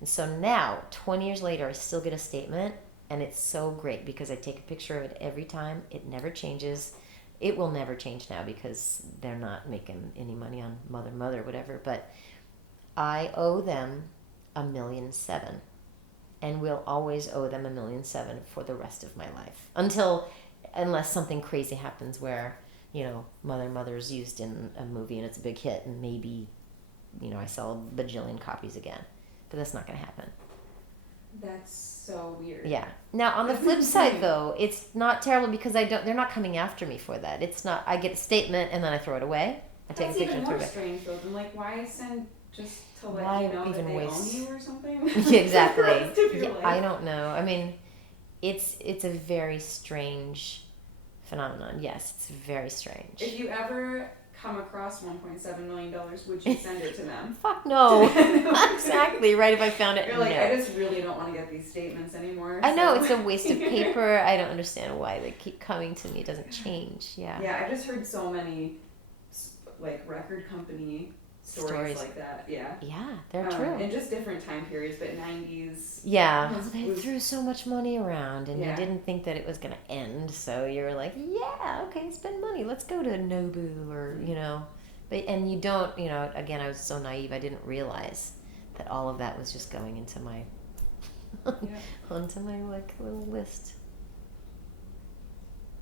And so now, 20 years later, I still get a statement, and it's so great because I take a picture of it every time. It never changes. It will never change now because they're not making any money on mother, whatever. But I owe them $1.7 million, and will always owe them $1.7 million for the rest of my life, unless something crazy happens where Mother's used in a movie and it's a big hit, and maybe I sell a bajillion copies again, but that's not going to happen. That's so weird. Yeah. Now on the flip side, though, it's not terrible because they're not coming after me for that. It's not. I get a statement and then I throw it away. I take a picture and throw it away. That's even more strange, though. Than why send just to let Why you know even that they waste... own you or something? Yeah, exactly. Yeah, I don't know. I mean, it's a very strange phenomenon. Yes, it's very strange. If you ever come across $1.7 million, would you send it to them? Fuck no. Exactly, right? If I found it, you're like, no. I just really don't want to get these statements anymore. I know, it's a waste of paper. I don't understand why they keep coming to me. It doesn't change. Yeah. Yeah, I just heard so many like record company stories like that. Yeah. Yeah, they're true. In just different time periods, but 90s. Yeah, they threw so much money around, and you didn't think that it was going to end, so you're like, yeah, okay, spend money. Let's go to Nobu or, But, and you don't, again, I was so naive, I didn't realize that all of that was just going into my, onto my, like, little list.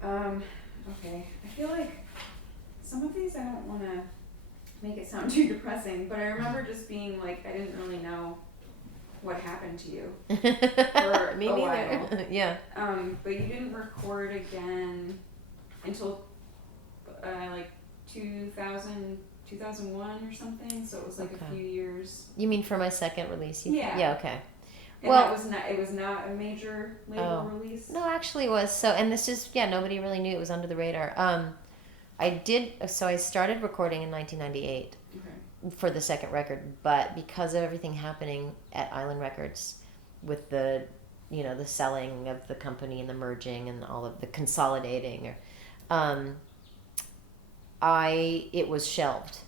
Okay. I feel like some of these I don't want to make it sound too depressing, but I remember just being like, I didn't really know what happened to you for Me a neither. while. Yeah. But you didn't record again until like 2001 or something, so it was like a few years. You mean for my second release? Yeah. Yeah, okay. And well, it was not a major label release? No, actually it was. So, and this is, nobody really knew. It was under the radar. I started recording in 1998 for the second record, but because of everything happening at Island Records with the, the selling of the company and the merging and all of the consolidating, it was shelved.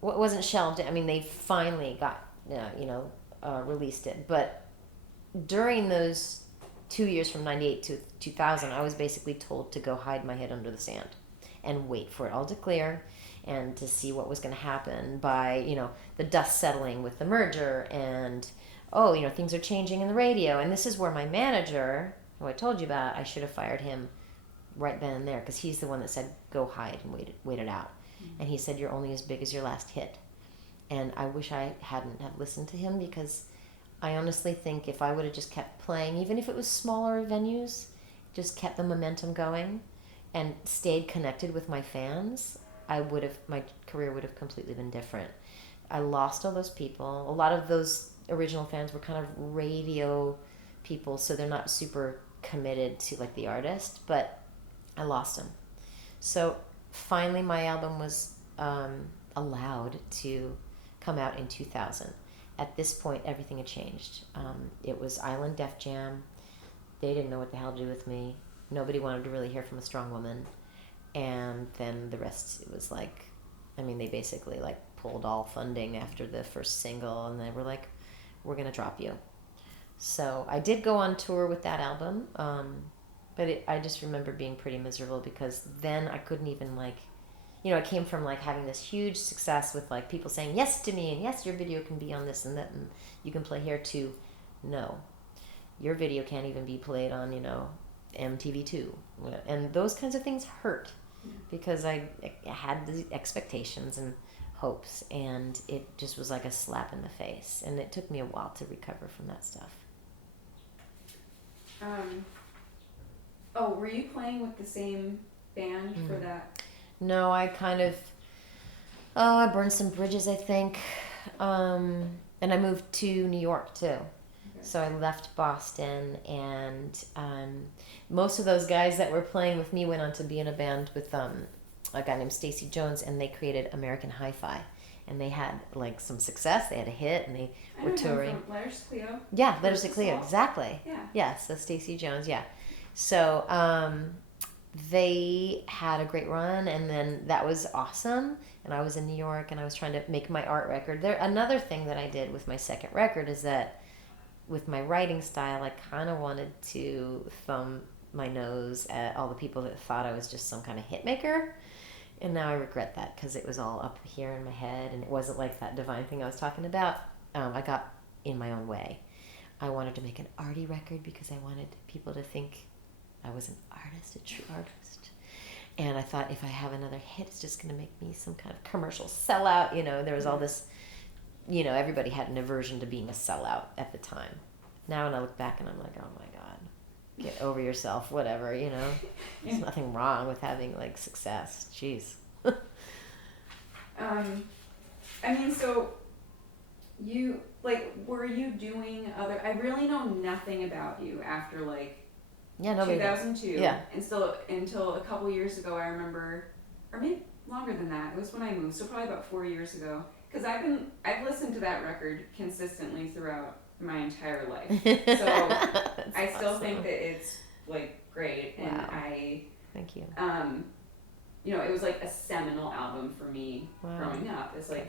Well, it wasn't shelved. I mean, they finally got, released it. But during those 2 years from 98 to 2000, I was basically told to go hide my head under the sand and wait for it all to clear and to see what was going to happen by, the dust settling with the merger and, things are changing in the radio. And this is where my manager, who I told you about, I should have fired him right then and there because he's the one that said, go hide and wait it out. Mm-hmm. And he said, you're only as big as your last hit. And I wish I hadn't have listened to him because I honestly think if I would have just kept playing, even if it was smaller venues, just kept the momentum going and stayed connected with my fans, my career would have completely been different. I lost all those people. A lot of those original fans were kind of radio people, so they're not super committed to like the artist, but I lost them. So finally my album was allowed to come out in 2000. At this point, everything had changed. It was Island Def Jam. They didn't know what the hell to do with me. Nobody wanted to really hear from a strong woman. And then the rest, it was like, they basically like pulled all funding after the first single, and they were like, we're going to drop you. So I did go on tour with that album, but I just remember being pretty miserable because then I couldn't even like, I came from like having this huge success with like people saying yes to me and yes, your video can be on this and that and you can play here too. No, your video can't even be played on, MTV2. And those kinds of things hurt because I had the expectations and hopes, and it just was like a slap in the face, and it took me a while to recover from that stuff. Were you playing with the same band for that? No, I kind of, I burned some bridges, I think, and I moved to New York too. So I left Boston, and most of those guys that were playing with me went on to be in a band with a guy named Stacy Jones, and they created American Hi-Fi, and they had like some success. They had a hit, and they were touring. Letters to Cleo. Yeah, Letters to Cleo, exactly. Yeah. Yeah, so Stacy Jones, yeah. So they had a great run, and then that was awesome. And I was in New York, and I was trying to make my art record. Another thing that I did with my second record is that with my writing style, I kind of wanted to thumb my nose at all the people that thought I was just some kind of hit maker. And now I regret that, because it was all up here in my head, and it wasn't like that divine thing I was talking about. I got in my own way. I wanted to make an arty record because I wanted people to think I was an artist, a true artist. And I thought, if I have another hit, it's just going to make me some kind of commercial sellout. You know, there was all this, you know, everybody had an aversion to being a sellout at the time. Now when I look back and I'm like, oh my God, get over yourself, whatever, you know. There's nothing wrong with having like success. Jeez. So you, were you doing other, I really know nothing about you after 2002. Yeah. And still until a couple years ago, I remember, or maybe longer than that, it was when I moved, so probably about 4 years ago. Because I've listened to that record consistently throughout my entire life. So I still awesome. think that it's great. And Wow. Thank you. It was like a seminal album for me growing up as a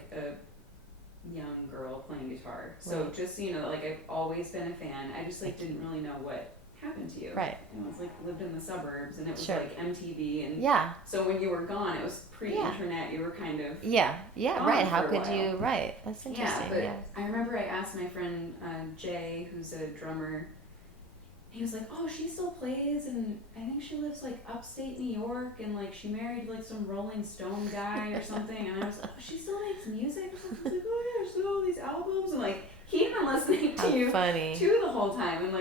young girl playing guitar. So Right. just so you know, I've always been a fan. I just didn't really know what happened to you. Right. And it was lived in the suburbs, and it was Sure. MTV, and Yeah. so when you were gone, it was pre-internet. You were kind of Yeah. gone Right. How for a could while. you? Right. That's interesting. But Yeah. I remember I asked my friend Jay, who's a drummer. He was like, "Oh, she still plays, and I think she lives upstate New York, and she married some Rolling Stone guy or something." And I was like, "Oh, she still makes music?" I was like, "Oh yeah, she's got all these albums," and he'd been listening to How you funny. too the whole time, and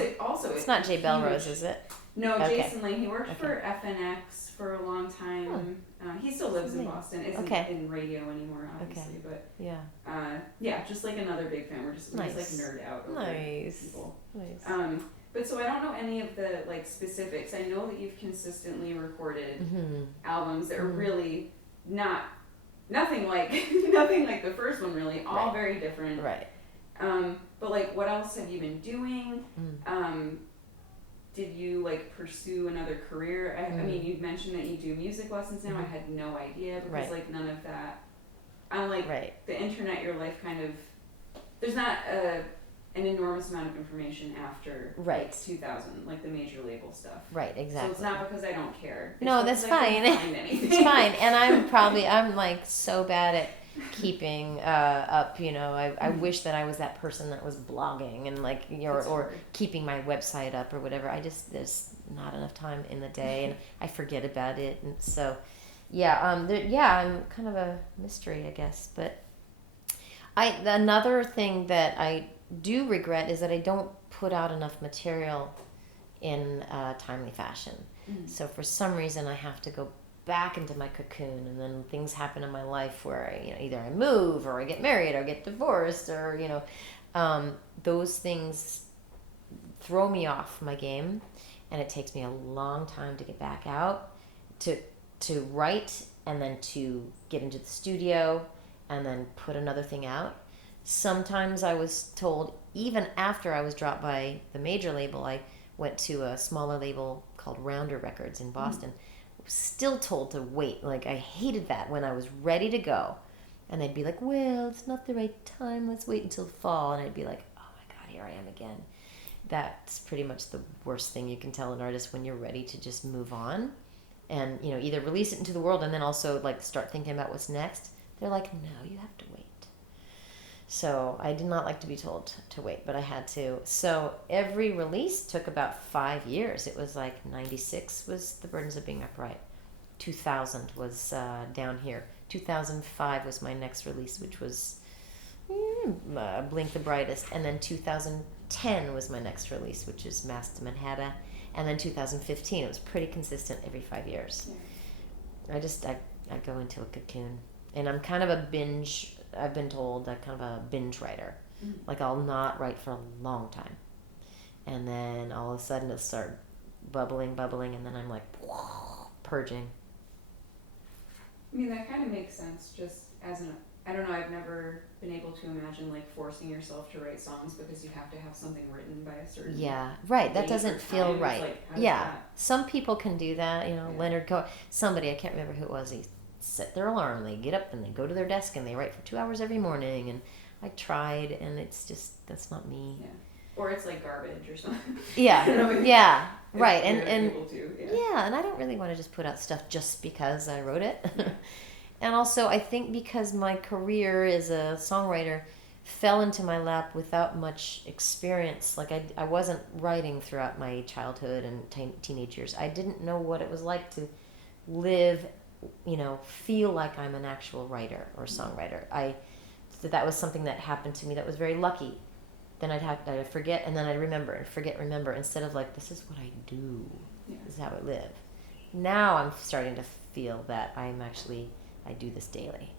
he's also It's not Jay huge- Belrose, is it? No, Okay. Jason Lee. He worked for FNX for a long time. He still lives in Boston. Isn't in radio anymore, obviously, but Yeah. just another big fan. We're just we just nerd out over Nice. people. Nice. But so I don't know any of the specifics. I know that you've consistently recorded Mm-hmm. albums that are really nothing like the first one, really. All Right. very different. Right. But what else have you been doing? Mm. Did you pursue another career? I mean, you mentioned that you do music lessons now. I had no idea because Right. none of that. On Right. the internet, your life kind of there's not an enormous amount of information after Right. 2000, the major label stuff. Right. Exactly. So it's not because I don't care. It's No, because that's I couldn't fine. find anything. It's fine. And I'm so bad at keeping up, you know. I wish that I was that person that was blogging and or hard. keeping my website up or whatever. There's not enough time in the day, and I forget about it. And so I'm kind of a mystery, I guess. But another thing that I do regret is that I don't put out enough material in a timely fashion. Mm. So for some reason I have to go back into my cocoon, and then things happen in my life where either I move or I get married or get divorced, or those things throw me off my game, and it takes me a long time to get back out to write, and then to get into the studio and then put another thing out. Sometimes I was told, even after I was dropped by the major label, I went to a smaller label called Rounder Records in Boston. Still told to wait. I hated that when I was ready to go. And they'd be like, "Well, it's not the right time. Let's wait until fall." And I'd be like, "Oh my God, here I am again." That's pretty much the worst thing you can tell an artist when you're ready to just move on. And, either release it into the world and then also start thinking about what's next. They're like, "No, you have to wait." So I did not like to be told to wait, but I had to. So every release took about 5 years. It was 96 was The Burdens of Being Upright. 2000 was Down Here. 2005 was my next release, which was Blink the Brightest. And then 2010 was my next release, which is Mass to Manhattan. And then 2015, it was pretty consistent every 5 years. Yeah. I go into a cocoon. And I'm kind of a binge, I've been told, I'm kind of a binge writer. Mm-hmm. Like, I'll not write for a long time. And then all of a sudden it'll start bubbling, and then I'm like, purging. I mean, that kind of makes sense, just as I don't know, I've never been able to imagine, like, forcing yourself to write songs because you have to have something written by a certain right, that doesn't feel right. Like, some people can do that, Leonard Cohen, somebody, I can't remember who it was, he set their alarm, they get up and they go to their desk and they write for 2 hours every morning, and I tried, and it's just, that's not me. Yeah. Or it's like garbage or something. Yeah, right, and and I don't really want to just put out stuff just because I wrote it. Yeah. And also, I think because my career as a songwriter fell into my lap without much experience, like I wasn't writing throughout my childhood and teenage years. I didn't know what it was like to live, feel like I'm an actual writer or songwriter. So that was something that happened to me that was very lucky. Then I'd forget, and then I'd remember, and remember, instead of like, this is what I do. Yeah. This is how I live. Now I'm starting to feel that I do this daily.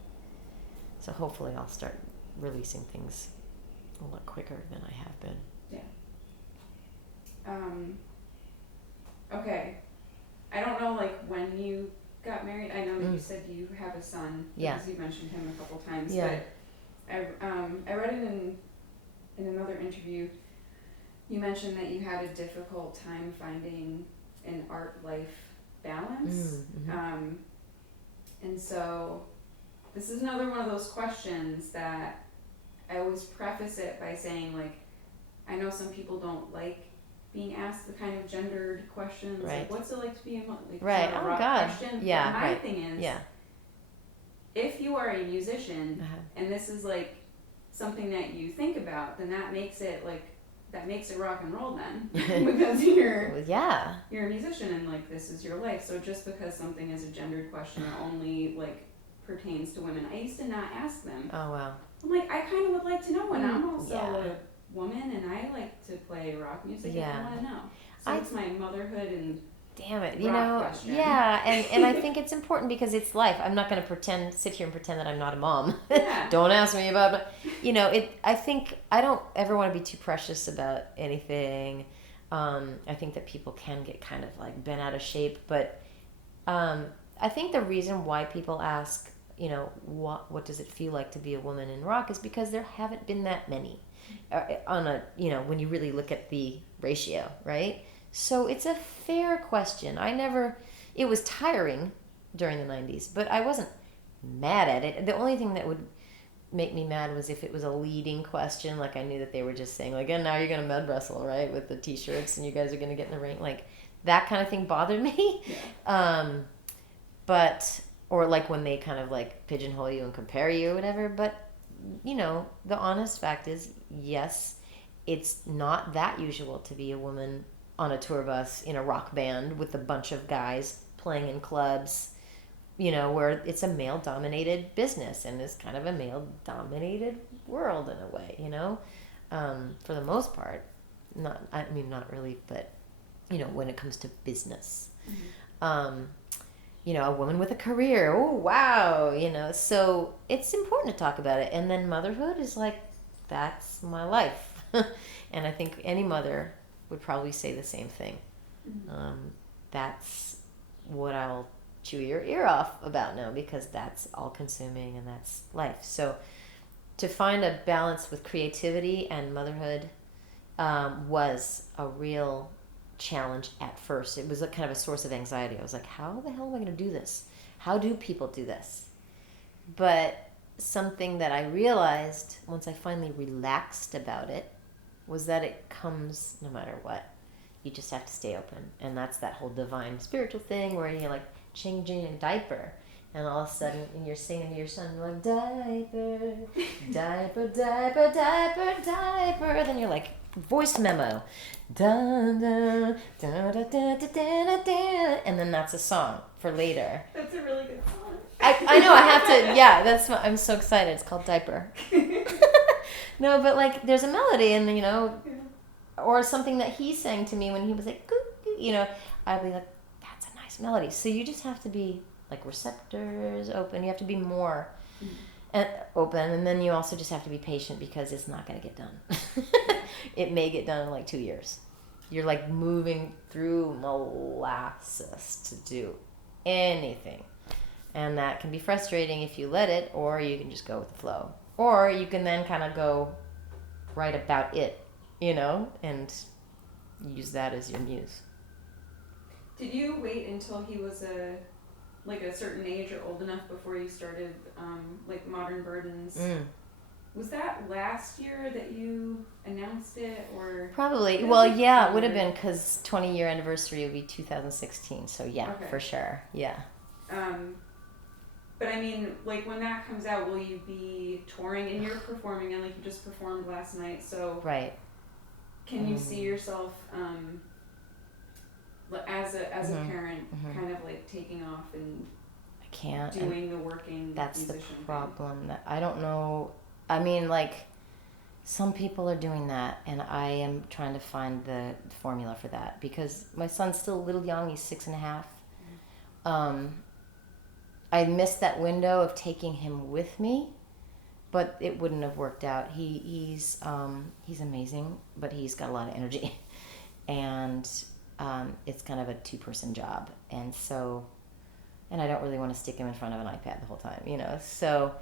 So hopefully I'll start releasing things a lot quicker than I have been. Yeah. Okay. I don't know, like, when you got married. I know that you said you have a son. Because you mentioned him a couple times. Yeah. But I read it in another interview. You mentioned that you had a difficult time finding an art-life balance. Mm-hmm. And so this is another one of those questions that I always preface it by saying, like, I know some people don't like being asked the kind of gendered questions. Right. Like, what's it like to be a like, right. Sort of Oh, rock God. question. Yeah. But my thing is, if you are a musician and this is like something that you think about, then that makes it rock and roll then. Because you're a musician and like this is your life. So just because something is a gendered question or only like pertains to women, I used to not ask them. Oh wow. I'm like, I kind of would like to know, and I'm also a woman and I like to play rock music. And I want to know. So it's my motherhood and damn it, question. and I think it's important because it's life. I'm not going to sit here and pretend that I'm not a mom. Yeah. Don't ask me about it. I think I don't ever want to be too precious about anything. I think that people can get kind of like bent out of shape, but I think the reason why people ask, what does it feel like to be a woman in rock is because there haven't been that many when you really look at the ratio, right? So it's a fair question. It was tiring during the 90s, but I wasn't mad at it. The only thing that would make me mad was if it was a leading question, like I knew that they were just saying, like, and now you're going to med wrestle, right, with the t-shirts, and you guys are going to get in the ring. Like, that kind of thing bothered me. Yeah. Or like when they kind of like pigeonhole you and compare you or whatever. But, the honest fact is, yes, it's not that usual to be a woman on a tour bus in a rock band with a bunch of guys playing in clubs, where it's a male-dominated business and is kind of a male-dominated world in a way, for the most part. Not really, but, when it comes to business. Mm-hmm. A woman with a career, oh, wow, so it's important to talk about it. And then motherhood is like, that's my life. And I think any mother would probably say the same thing. Mm-hmm. That's what I'll chew your ear off about now, because that's all consuming and that's life. So to find a balance with creativity and motherhood was a real challenge at first. It was a kind of a source of anxiety. I was like, how the hell am I going to do this? How do people do this? But something that I realized once I finally relaxed about it was that it comes no matter what. You just have to stay open. And that's that whole divine spiritual thing where you're like changing a diaper. And all of a sudden, when you're singing to your son, you're like, diaper, diaper, diaper, diaper, diaper. Then you're like, voice memo. Dun, dun, dun, dun, dun, dun, dun, dun, dun. And then that's a song for later. That's a really good song. I know I have to. Yeah, I'm so excited. It's called Diaper. No, but like there's a melody, and or something that he sang to me when he was like, "Goo, goo," I'd be like, that's a nice melody. So you just have to be like receptors open. You have to be more open, and then you also just have to be patient because it's not going to get done. It may get done in like 2 years. You're like moving through molasses to do anything. And that can be frustrating if you let it, or you can just go with the flow. Or you can then kind of go write about it, and use that as your muse. Did you wait until he was a certain age or old enough before you started like Modern Burdens? Was that last year that you announced it, or probably? Well, yeah, it would have been because 20-year anniversary would be 2016. So yeah, okay. For sure, yeah. But I mean, like when that comes out, will you be touring and you're performing? And like you just performed last night, so right. Can you see yourself as a parent, kind of like taking off and I can't doing the working? That's the problem. That I don't know. I mean, like some people are doing that, and I am trying to find the formula for that because my son's still a little young. He's 6.5. I missed that window of taking him with me, but it wouldn't have worked out. He's amazing, but he's got a lot of energy, and it's kind of a 2-person job, and I don't really want to stick him in front of an iPad the whole time, So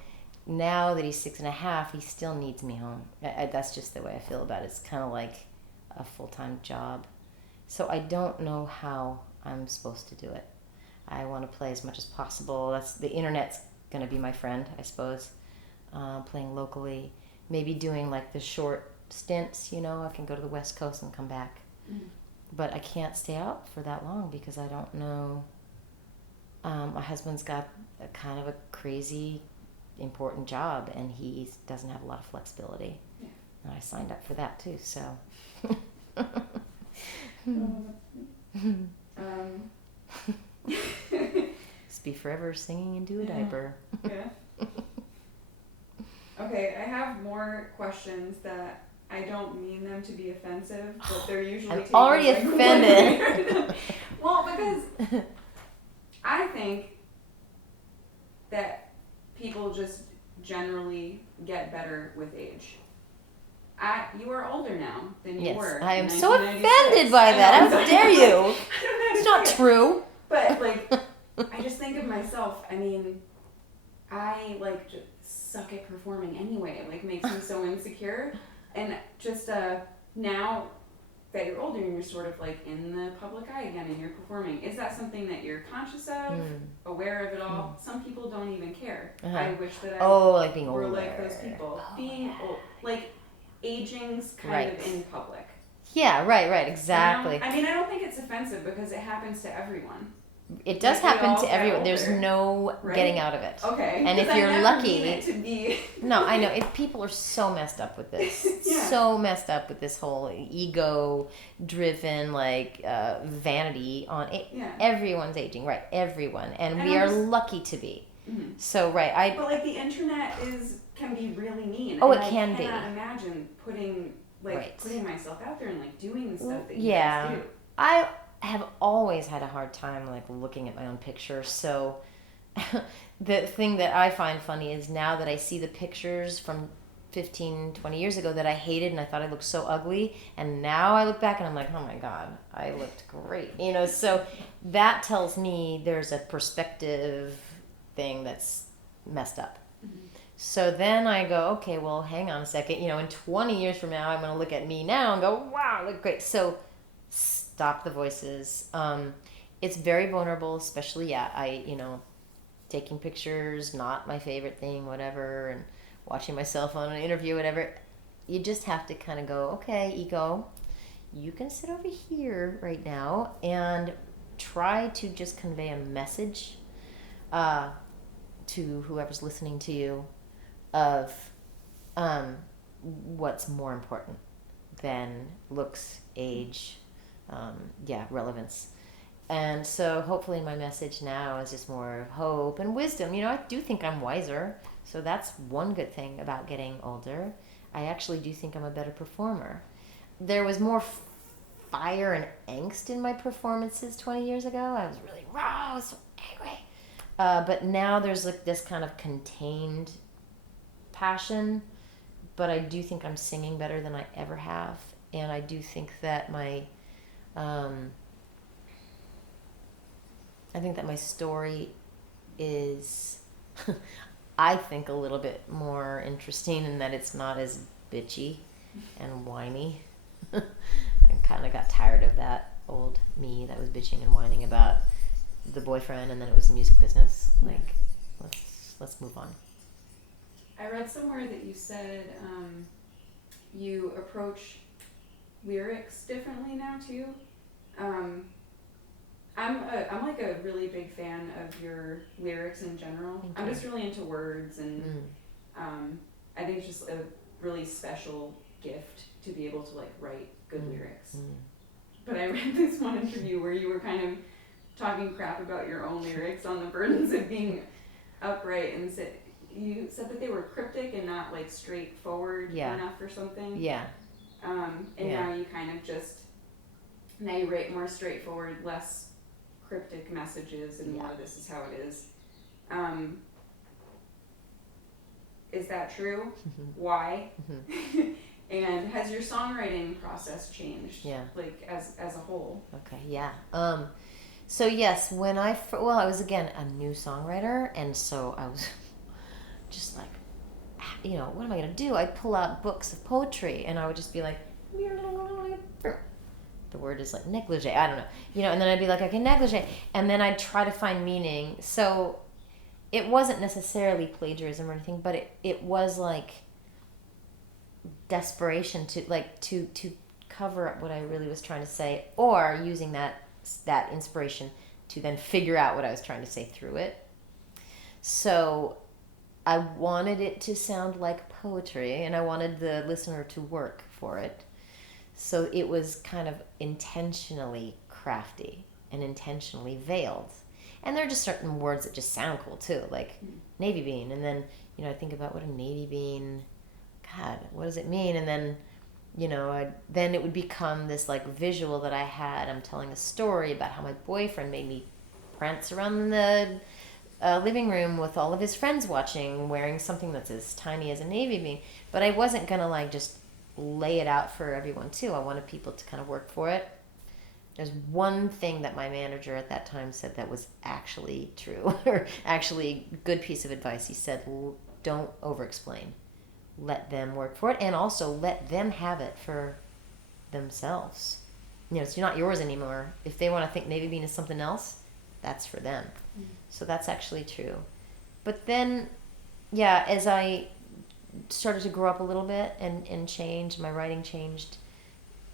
now that he's 6.5, he still needs me home. That's just the way I feel about it. It's kind of like a full-time job, so I don't know how I'm supposed to do it. I want to play as much as possible. The internet's going to be my friend, I suppose. Playing locally, maybe doing like the short stints. I can go to the West Coast and come back, but I can't stay out for that long because I don't know. My husband's got a kind of a crazy, important job, and he doesn't have a lot of flexibility. Yeah. And I signed up for that too. So. Just be forever singing into a diaper. Yeah. Okay, I have more questions that I don't mean them to be offensive, but they're usually I'm already offended. Well, because I think that people just generally get better with age. You are older now than you were. I am so offended by that. How dare you? It's not true. But like, I just think of myself. I mean, I like just suck at performing anyway. It like makes me so insecure. And just now that you're older and you're sort of like in the public eye again and you're performing, is that something that you're conscious of, aware of it all? Some people don't even care. I wish that I like being were older. like those people. Being old, like aging's kind of in public. Yeah, right, exactly. I mean, I don't think it's offensive because it happens to everyone. It does happen to everyone. There's no getting out of it. Okay. And if you're lucky, mean it to be. No, I know. If people are so messed up with this, so messed up with this whole ego-driven vanity on it. Yeah. Everyone's aging, right? Everyone, and we are lucky to be. Mm-hmm. So right, But like the internet can be really mean. Oh, it can be. I cannot imagine putting myself out there and like doing the stuff that you guys do. I have always had a hard time like looking at my own picture. So the thing that I find funny is now that I see the pictures from 15, 20 years ago that I hated and I thought I looked so ugly, and now I look back and I'm like, oh my God, I looked great. So that tells me there's a perspective thing that's messed up. Mm-hmm. So then I go, okay, well, hang on a second. In 20 years from now, I'm going to look at me now and go, wow, I look great. So stop the voices. It's very vulnerable, especially, taking pictures, not my favorite thing, whatever, and watching myself on an interview, whatever. You just have to kind of go, okay, ego, you can sit over here right now and try to just convey a message to whoever's listening to you of what's more important than looks, age, relevance. And so hopefully my message now is just more of hope and wisdom. I do think I'm wiser. So that's one good thing about getting older. I actually do think I'm a better performer. There was more fire and angst in my performances 20 years ago. I was really raw. I was so angry. But now there's like this kind of contained passion. But I do think I'm singing better than I ever have. And I do think that my story is, I think, a little bit more interesting in that it's not as bitchy and whiny. I kind of got tired of that old me that was bitching and whining about the boyfriend, and then it was the music business. Like, let's move on. I read somewhere that you said you approach lyrics differently now too. I'm like a really big fan of your lyrics in general. I'm just really into words, and I think it's just a really special gift to be able to like write good lyrics. But I read this one interview where you were kind of talking crap about your own lyrics on the burdens of being upright, and you said that they were cryptic and not like straightforward enough or something. And now you kind of now you write more straightforward, less cryptic messages, and more this is how it is. Is that true? Why? And has your songwriting process changed? Like as a whole? Okay, yeah. So yes, when I was again a new songwriter, and so I was just like, what am I gonna do? I'd pull out books of poetry, and I would just be like, the word is like negligee, I don't know, and then I'd be like, okay, negligee, and then I'd try to find meaning. So it wasn't necessarily plagiarism or anything, but it was like desperation to cover up what I really was trying to say, or using that inspiration to then figure out what I was trying to say through it. So I wanted it to sound like poetry, and I wanted the listener to work for it. So it was kind of intentionally crafty and intentionally veiled. And there are just certain words that just sound cool too, like navy bean. And then, I think about what a navy bean, God, what does it mean? And then, then it would become this like visual that I had. I'm telling a story about how my boyfriend made me prance around the living room with all of his friends watching, wearing something that's as tiny as a navy bean. But I wasn't going to like just lay it out for everyone too. I wanted people to kind of work for it. There's one thing that my manager at that time said that was actually true, or actually a good piece of advice. He said, don't over-explain. Let them work for it, and also let them have it for themselves. It's not yours anymore. If they want to think navy bean is something else, that's for them. So that's actually true. But then, as I started to grow up a little bit and change, my writing changed,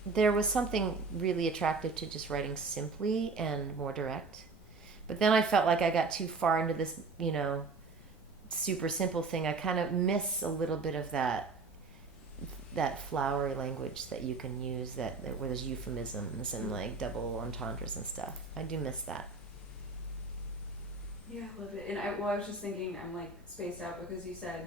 there was something really attractive to just writing simply and more direct. But then I felt like I got too far into this, super simple thing. I kind of miss a little bit of that flowery language that you can use, that where there's euphemisms and like double entendres and stuff. I do miss that. Yeah, I love it. And I was just thinking, I'm like spaced out because you said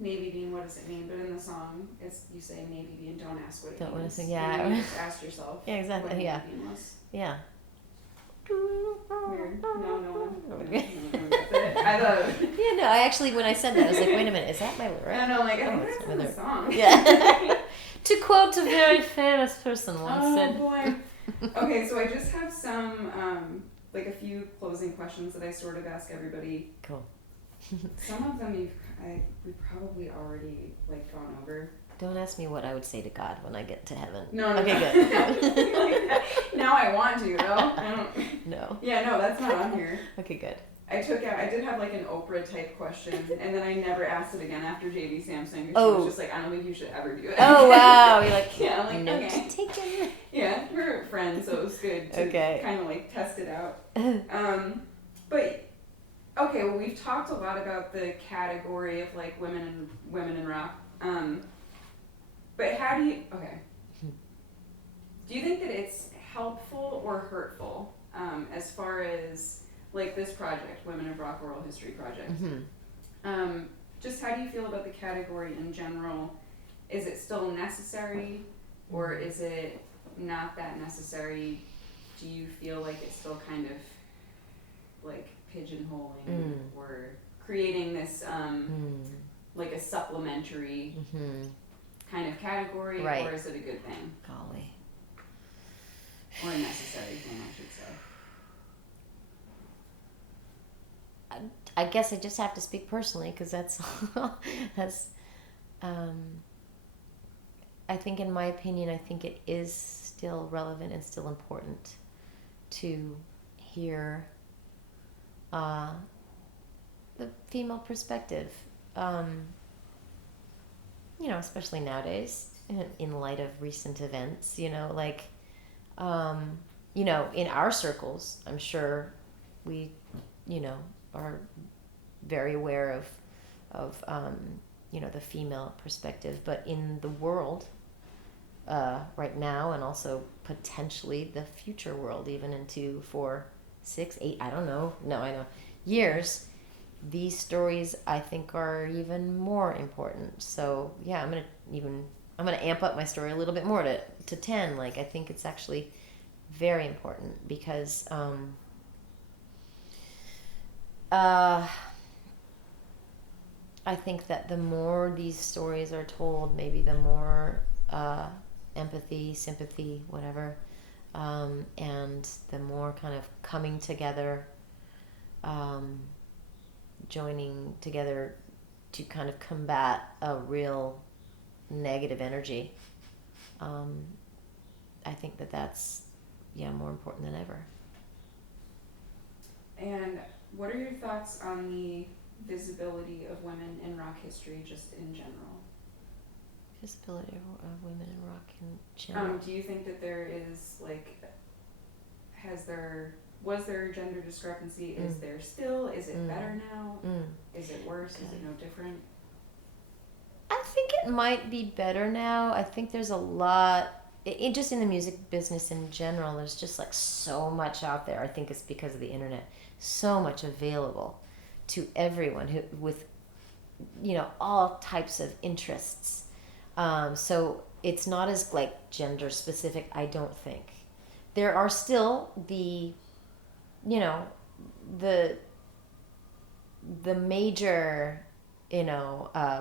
navy bean, what does it mean? But in the song, you say navy bean, don't ask what it means. Don't want to say, And you just ask yourself. Yeah, exactly. What Yeah. navy bean was. Yeah. Weird. No. I love it. Yeah, no, I actually, when I said that, I was like, wait a minute, is that my lyric? I know, like, I Oh, think it's that's in the song. Yeah. To quote a very famous person once said. Oh, boy. Okay, so I just have some, like a few closing questions that I sort of ask everybody. Cool. Some of them we've probably already, like, gone over. Don't ask me what I would say to God when I get to heaven. No. Okay, good. Now I want to, though. I don't. No. Yeah, no, that's not on here. Okay, good. I did have like an Oprah type question, and then I never asked it again after JD Samson. She Oh. was just like, I don't think you should ever do it. Oh, wow. You're like, yeah, I'm like, note okay. taken. Yeah, we're friends, so it was good to kind of like test it out. But okay, well, we've talked a lot about the category of like women in rock. But how do you? Okay. Do you think that it's helpful or hurtful as far as like this project, Women of Rock Oral History Project. Just how do you feel about the category in general? Is it still necessary, or is it not that necessary? Do you feel like it's still kind of like pigeonholing or creating this like a supplementary kind of category, right. or is it a good thing? Golly. Or a necessary thing, I should say. I guess I just have to speak personally, because that's I think, in my opinion, I think it is still relevant and still important to hear the female perspective, especially nowadays in light of recent events, like, in our circles, I'm sure we, are very aware of the female perspective, but in the world right now, and also potentially the future world, even into 4, 6, 8, I don't know, years, these stories I think are even more important. So yeah, I'm gonna amp up my story a little bit more to 10. Like, I think it's actually very important, because I think that the more these stories are told, maybe the more empathy, sympathy, whatever, and the more kind of coming together, joining together to kind of combat a real negative energy. I think that's more important than ever. And what are your thoughts on the visibility of women in rock history, just in general? Visibility of women in rock in general. Do you think that there is, like, was there a gender discrepancy? Is there still? Is it better now? Is it worse? Okay. Is it no different? I think it might be better now. I think there's a lot, just in the music business in general, there's just like so much out there. I think it's because of the internet. So much available to everyone with all types of interests. So it's not as like gender specific, I don't think. There are still the major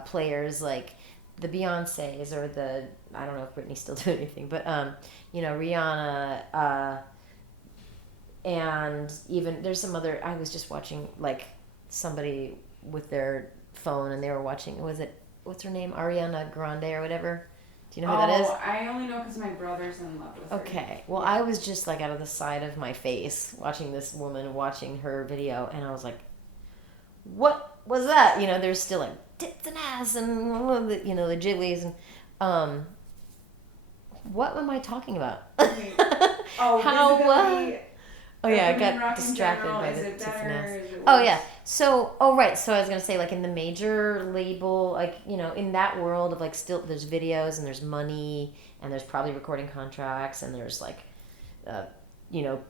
players, like the Beyoncés or the, I don't know if Britney's still doing anything, but Rihanna, and even there's some other, I was just watching like somebody with their phone and they were watching, what's her name, Ariana Grande or whatever. Do you know who that is? I only know because my brother's in love with her. Okay, well, I was just like out of the side of my face watching this woman, watching her video, and I was like, what was that? There's still like tits and ass and the jigglies and what am I talking about? Okay. How visibility. Oh yeah, I got distracted by the tits and ass. Oh yeah. So, right. So I was gonna say, like, in the major label, like, in that world of like, still there's videos and there's money and there's probably recording contracts and there's like,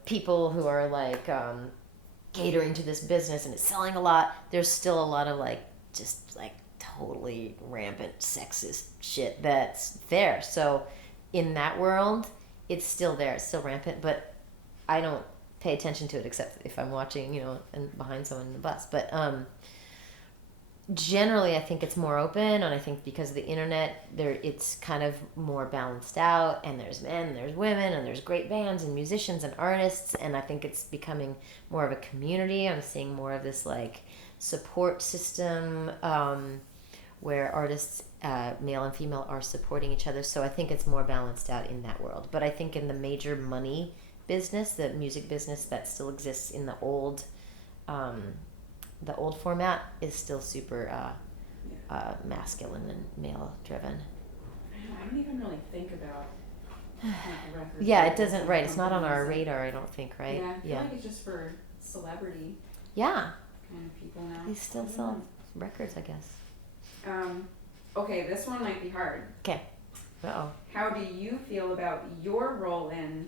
people who are like catering to this business and it's selling a lot. There's still a lot of like just like totally rampant sexist shit that's there. So in that world, it's still there. It's still rampant, but I don't pay attention to it except if I'm watching, and behind someone in the bus. But generally, I think it's more open, and I think because of the internet, it's kind of more balanced out, and there's men, and there's women, and there's great bands and musicians and artists, and I think it's becoming more of a community. I'm seeing more of this like support system where artists, male and female, are supporting each other. So I think it's more balanced out in that world. But I think in the major money business, the music business that still exists in the old format, is still super masculine and male driven. I don't even really think about records. Yeah, it doesn't. Right, it's not on our radar, I don't think. Right? Yeah, I feel like it's just for celebrity. Yeah. Kind of people now. They still sell records, I guess. Okay, this one might be hard. Okay. Uh-oh. How do you feel about your role in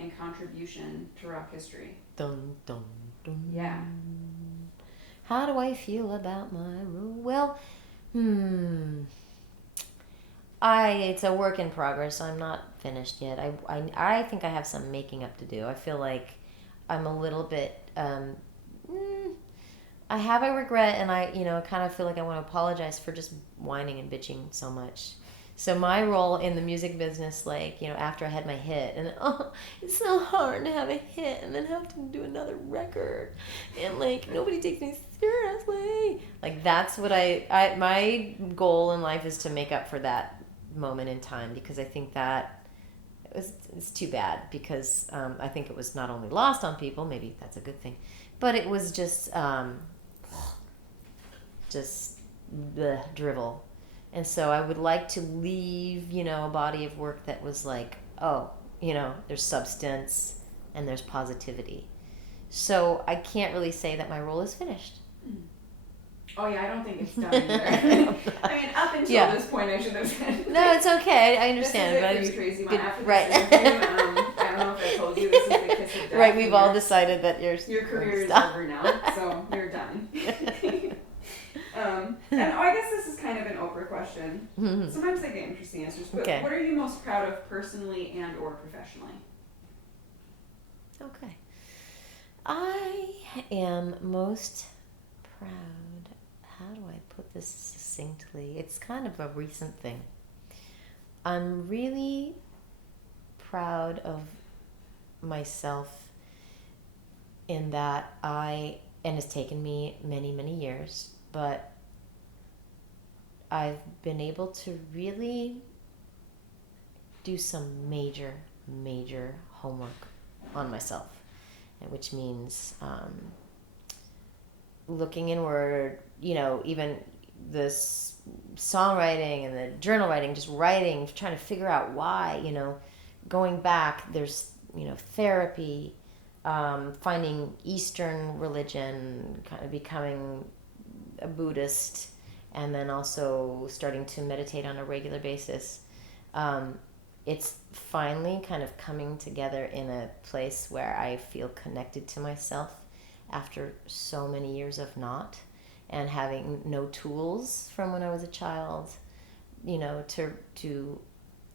and contribution to rock history? Dun, dun, dun. Yeah. How do I feel about my role? Well, it's a work in progress. I'm not finished yet. I think I have some making up to do. I feel like I'm a little bit, I have a regret, and I, kind of feel like I want to apologize for just whining and bitching so much. So my role in the music business, like, after I had my hit, and it's so hard to have a hit and then have to do another record, and like nobody takes me seriously. Like that's what my goal in life is to make up for that moment in time, because I think that it's too bad, because I think it was not only lost on people, maybe that's a good thing, but it was just drivel. And so I would like to leave, a body of work that was like, there's substance and there's positivity. So I can't really say that my role is finished. Oh yeah, I don't think it's done either. I mean, up until this point, I should have said. No, it's okay. I understand. This is it for you, Tracy. After this interview, I don't know if I told you, this is the kiss of death. Right, we've all decided that your career is over now, so you're done. And I guess this is kind of an Oprah question. Sometimes they get interesting answers, but what are you most proud of personally and or professionally? Okay. I am most proud. How do I put this succinctly? It's kind of a recent thing. I'm really proud of myself in that and it's taken me many, many years, but I've been able to really do some major, major homework on myself, which means looking inward, even this songwriting and the journal writing, just writing, trying to figure out why, going back, there's, therapy, finding Eastern religion, kind of becoming a Buddhist, and then also starting to meditate on a regular basis. It's finally kind of coming together in a place where I feel connected to myself after so many years of not, and having no tools from when I was a child, to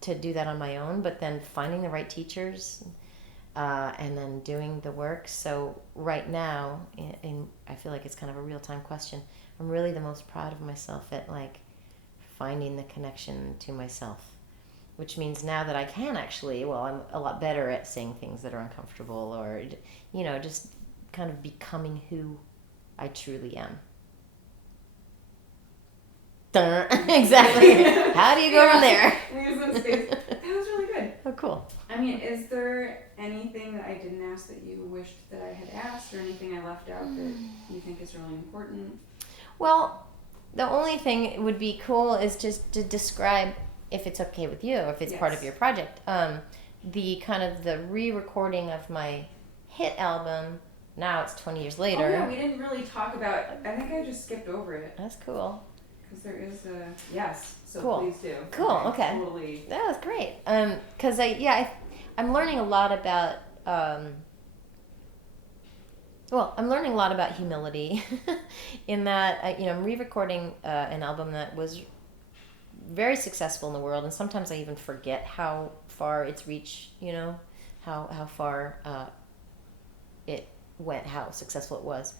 do that on my own, but then finding the right teachers, and then doing the work. So right now, and I feel like it's kind of a real-time question, I'm really the most proud of myself at like finding the connection to myself, which means now that I can actually, I'm a lot better at saying things that are uncomfortable, or, just kind of becoming who I truly am. Exactly. How do you go from there? Leave some space. That was really good. Oh, cool. I mean, is there anything that I didn't ask that you wished that I had asked, or anything I left out that you think is really important? Well, the only thing would be cool is just to describe, if it's okay with you, if it's part of your project, the kind of the re-recording of my hit album. Now it's 20 years later. Oh yeah, we didn't really talk about, I think I just skipped over it. That's cool. Because there is a, so cool. Please do. Cool, okay. Totally. That was great. Because I'm learning a lot about, I'm learning a lot about humility in that, I'm re-recording an album that was very successful in the world, and sometimes I even forget how far it's reached, how far it went, how successful it was.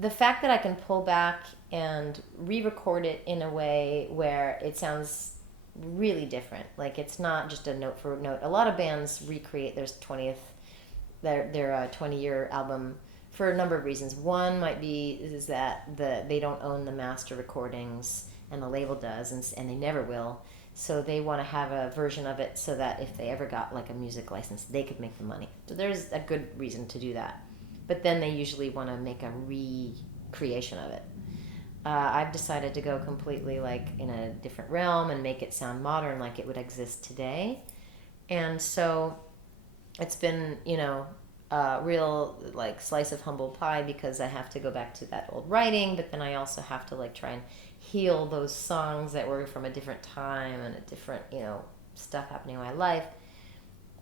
The fact that I can pull back and re-record it in a way where it sounds really different, like it's not just a note for note. A lot of bands recreate their 20-year album for a number of reasons. One might be is that they don't own the master recordings, and the label does, and they never will. So they want to have a version of it so that if they ever got like a music license, they could make the money. So there's a good reason to do that. But then they usually want to make a recreation of it. I've decided to go completely like in a different realm and make it sound modern, like it would exist today. And so it's been, a real like slice of humble pie, because I have to go back to that old writing, but then I also have to like try and heal those songs that were from a different time and a different, stuff happening in my life.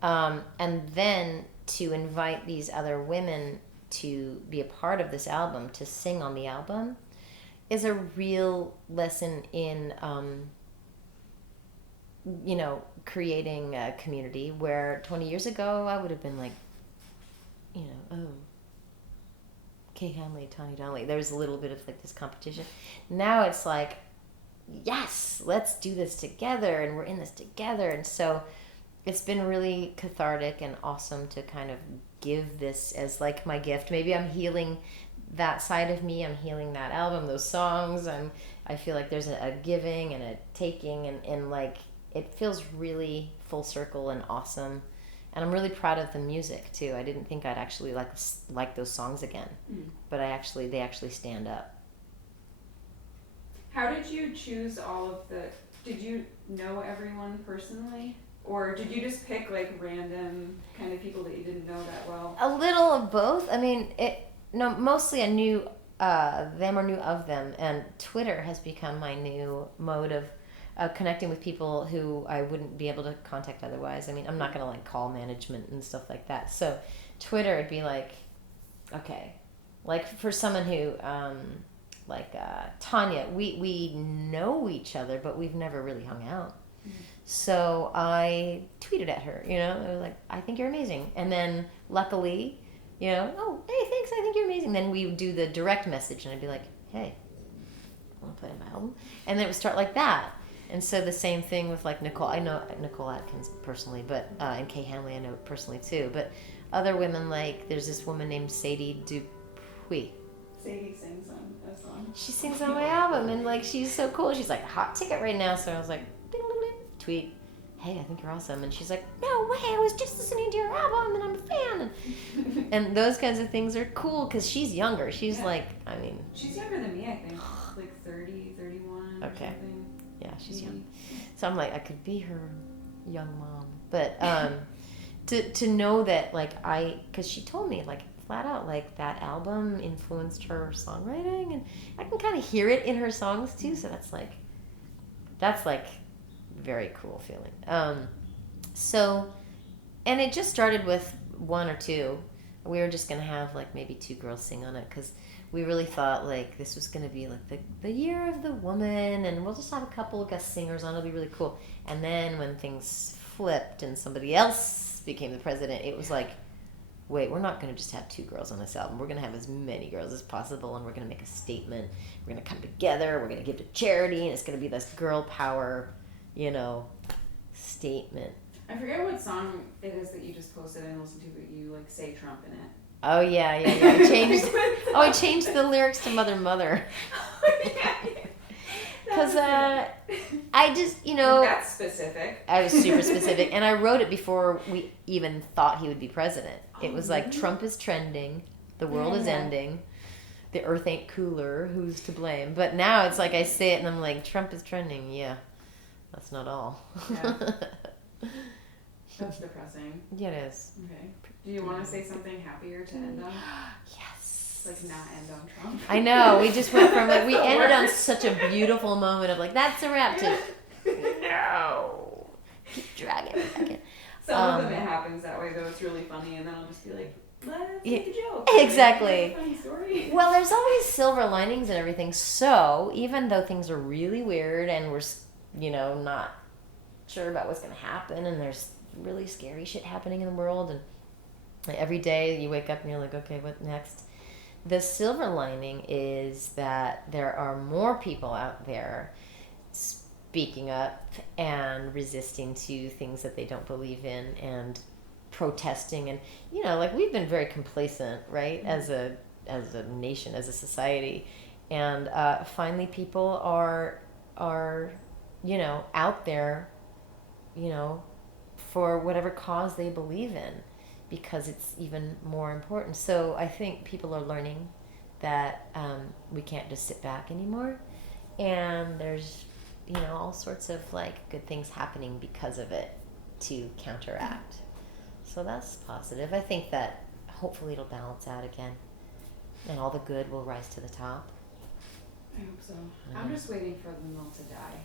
And then to invite these other women to be a part of this album, to sing on the album, is a real lesson in, creating a community where 20 years ago I would have been like, Kay Hanley, Tanya Donnelly. There's a little bit of like this competition. Now it's like, yes, let's do this together, and we're in this together. And so it's been really cathartic and awesome to kind of give this as like my gift. Maybe I'm healing that side of me. I'm healing that album, those songs. I feel like there's a giving and a taking, and like it feels really full circle and awesome. And I'm really proud of the music too. I didn't think I'd actually like those songs again, but they actually stand up. How did you choose all of did you know everyone personally? Or did you just pick like random kind of people that you didn't know that well? A little of both. I mean, mostly I knew them or knew of them, and Twitter has become my new mode of connecting with people who I wouldn't be able to contact otherwise. I mean, I'm not going to like call management and stuff like that. So Twitter would be like, okay, like for someone who, Tanya, we know each other, but we've never really hung out. So I tweeted at her, I was like, I think you're amazing. And then luckily, oh, hey, thanks, I think you're amazing. Then we would do the direct message, and I'd be like, hey, I want to play my album. And then it would start like that. And so the same thing with like Nicole. I know Nicole Atkins personally, but and Kay Hanley I know personally too. But other women, like there's this woman named Sadie Dupuis. Sadie sings on a song. She sings on my album, and like she's so cool. She's like hot ticket right now. So I was like, ding, ding, ding, tweet, hey, I think you're awesome. And she's like, no way, I was just listening to your album and I'm a fan. And those kinds of things are cool because she's younger. She's she's younger than me, I think. Like 30, 31 or something. Yeah, she's young. So I'm like, I could be her young mom. But to know that, like, because she told me, like, flat out, like, that album influenced her songwriting. And I can kind of hear it in her songs, too. So that's very cool feeling. And it just started with one or two. We were just going to have, like, maybe two girls sing on it because we really thought like this was going to be like the year of the woman, and we'll just have a couple of guest singers on. It'll be really cool. And then when things flipped and somebody else became the president, it was like, wait, we're not going to just have two girls on this album. We're going to have as many girls as possible, and we're going to make a statement. We're going to come together. We're going to give to charity, and it's going to be this girl power, statement. I forget what song it is that you just posted and listened to, but you like say Trump in it. Oh yeah. I changed the lyrics to Mother Mother. Because I just, That's specific. I was super specific, and I wrote it before we even thought he would be president. It was like, Trump is trending, the world is ending, the earth ain't cooler, who's to blame? But now it's like I say it and I'm like, Trump is trending, yeah, that's not all. Yeah. That's depressing. Yeah, it is. Okay. Do you want to say something happier to end on? Yes. Like not end on Trump. I know. We just went from we ended on such a beautiful moment of like, that's a wrap to no. Keep dragging it back in. Some of them it happens that way though. It's really funny, and then I'll just be like, let's make a joke. Exactly. Funny story. Well, there's always silver linings and everything. So even though things are really weird and we're not sure about what's going to happen, and there's really scary shit happening in the world, and like every day you wake up and you're like, okay, what next? The silver lining is that there are more people out there speaking up and resisting to things that they don't believe in and protesting, and like we've been very complacent, right, as a nation, as a society, and finally people are out there for whatever cause they believe in, because it's even more important. So I think people are learning that we can't just sit back anymore, and there's all sorts of like good things happening because of it to counteract. So that's positive. I think that hopefully it'll balance out again, and all the good will rise to the top. I hope so. I'm just waiting for the mill to die.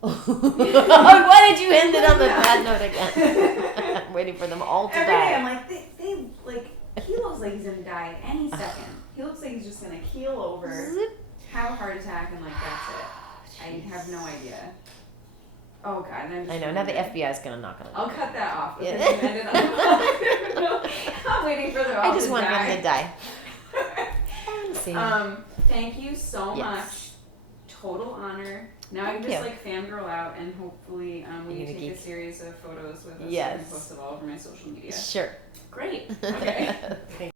Why did you end it on the bad note again? I'm waiting for them all to Every die. day I'm like, they like, he looks like he's gonna die any second. He looks like he's just gonna keel over, Zip. have a heart attack, and like that's it. I have no idea. Oh God, and I'm just I know. Now the FBI is gonna knock on it. I'll cut that off. Yeah. Because you ended on the I'm waiting for them all I just to want die. them to die. Fancy. Thank you so Yes. much. Total honor. Now I can Thank just you. like fangirl out, and hopefully when You're you gonna take a geek. series of photos with us, I Yes. can post them all over my social media. Sure. Great. Okay. Okay.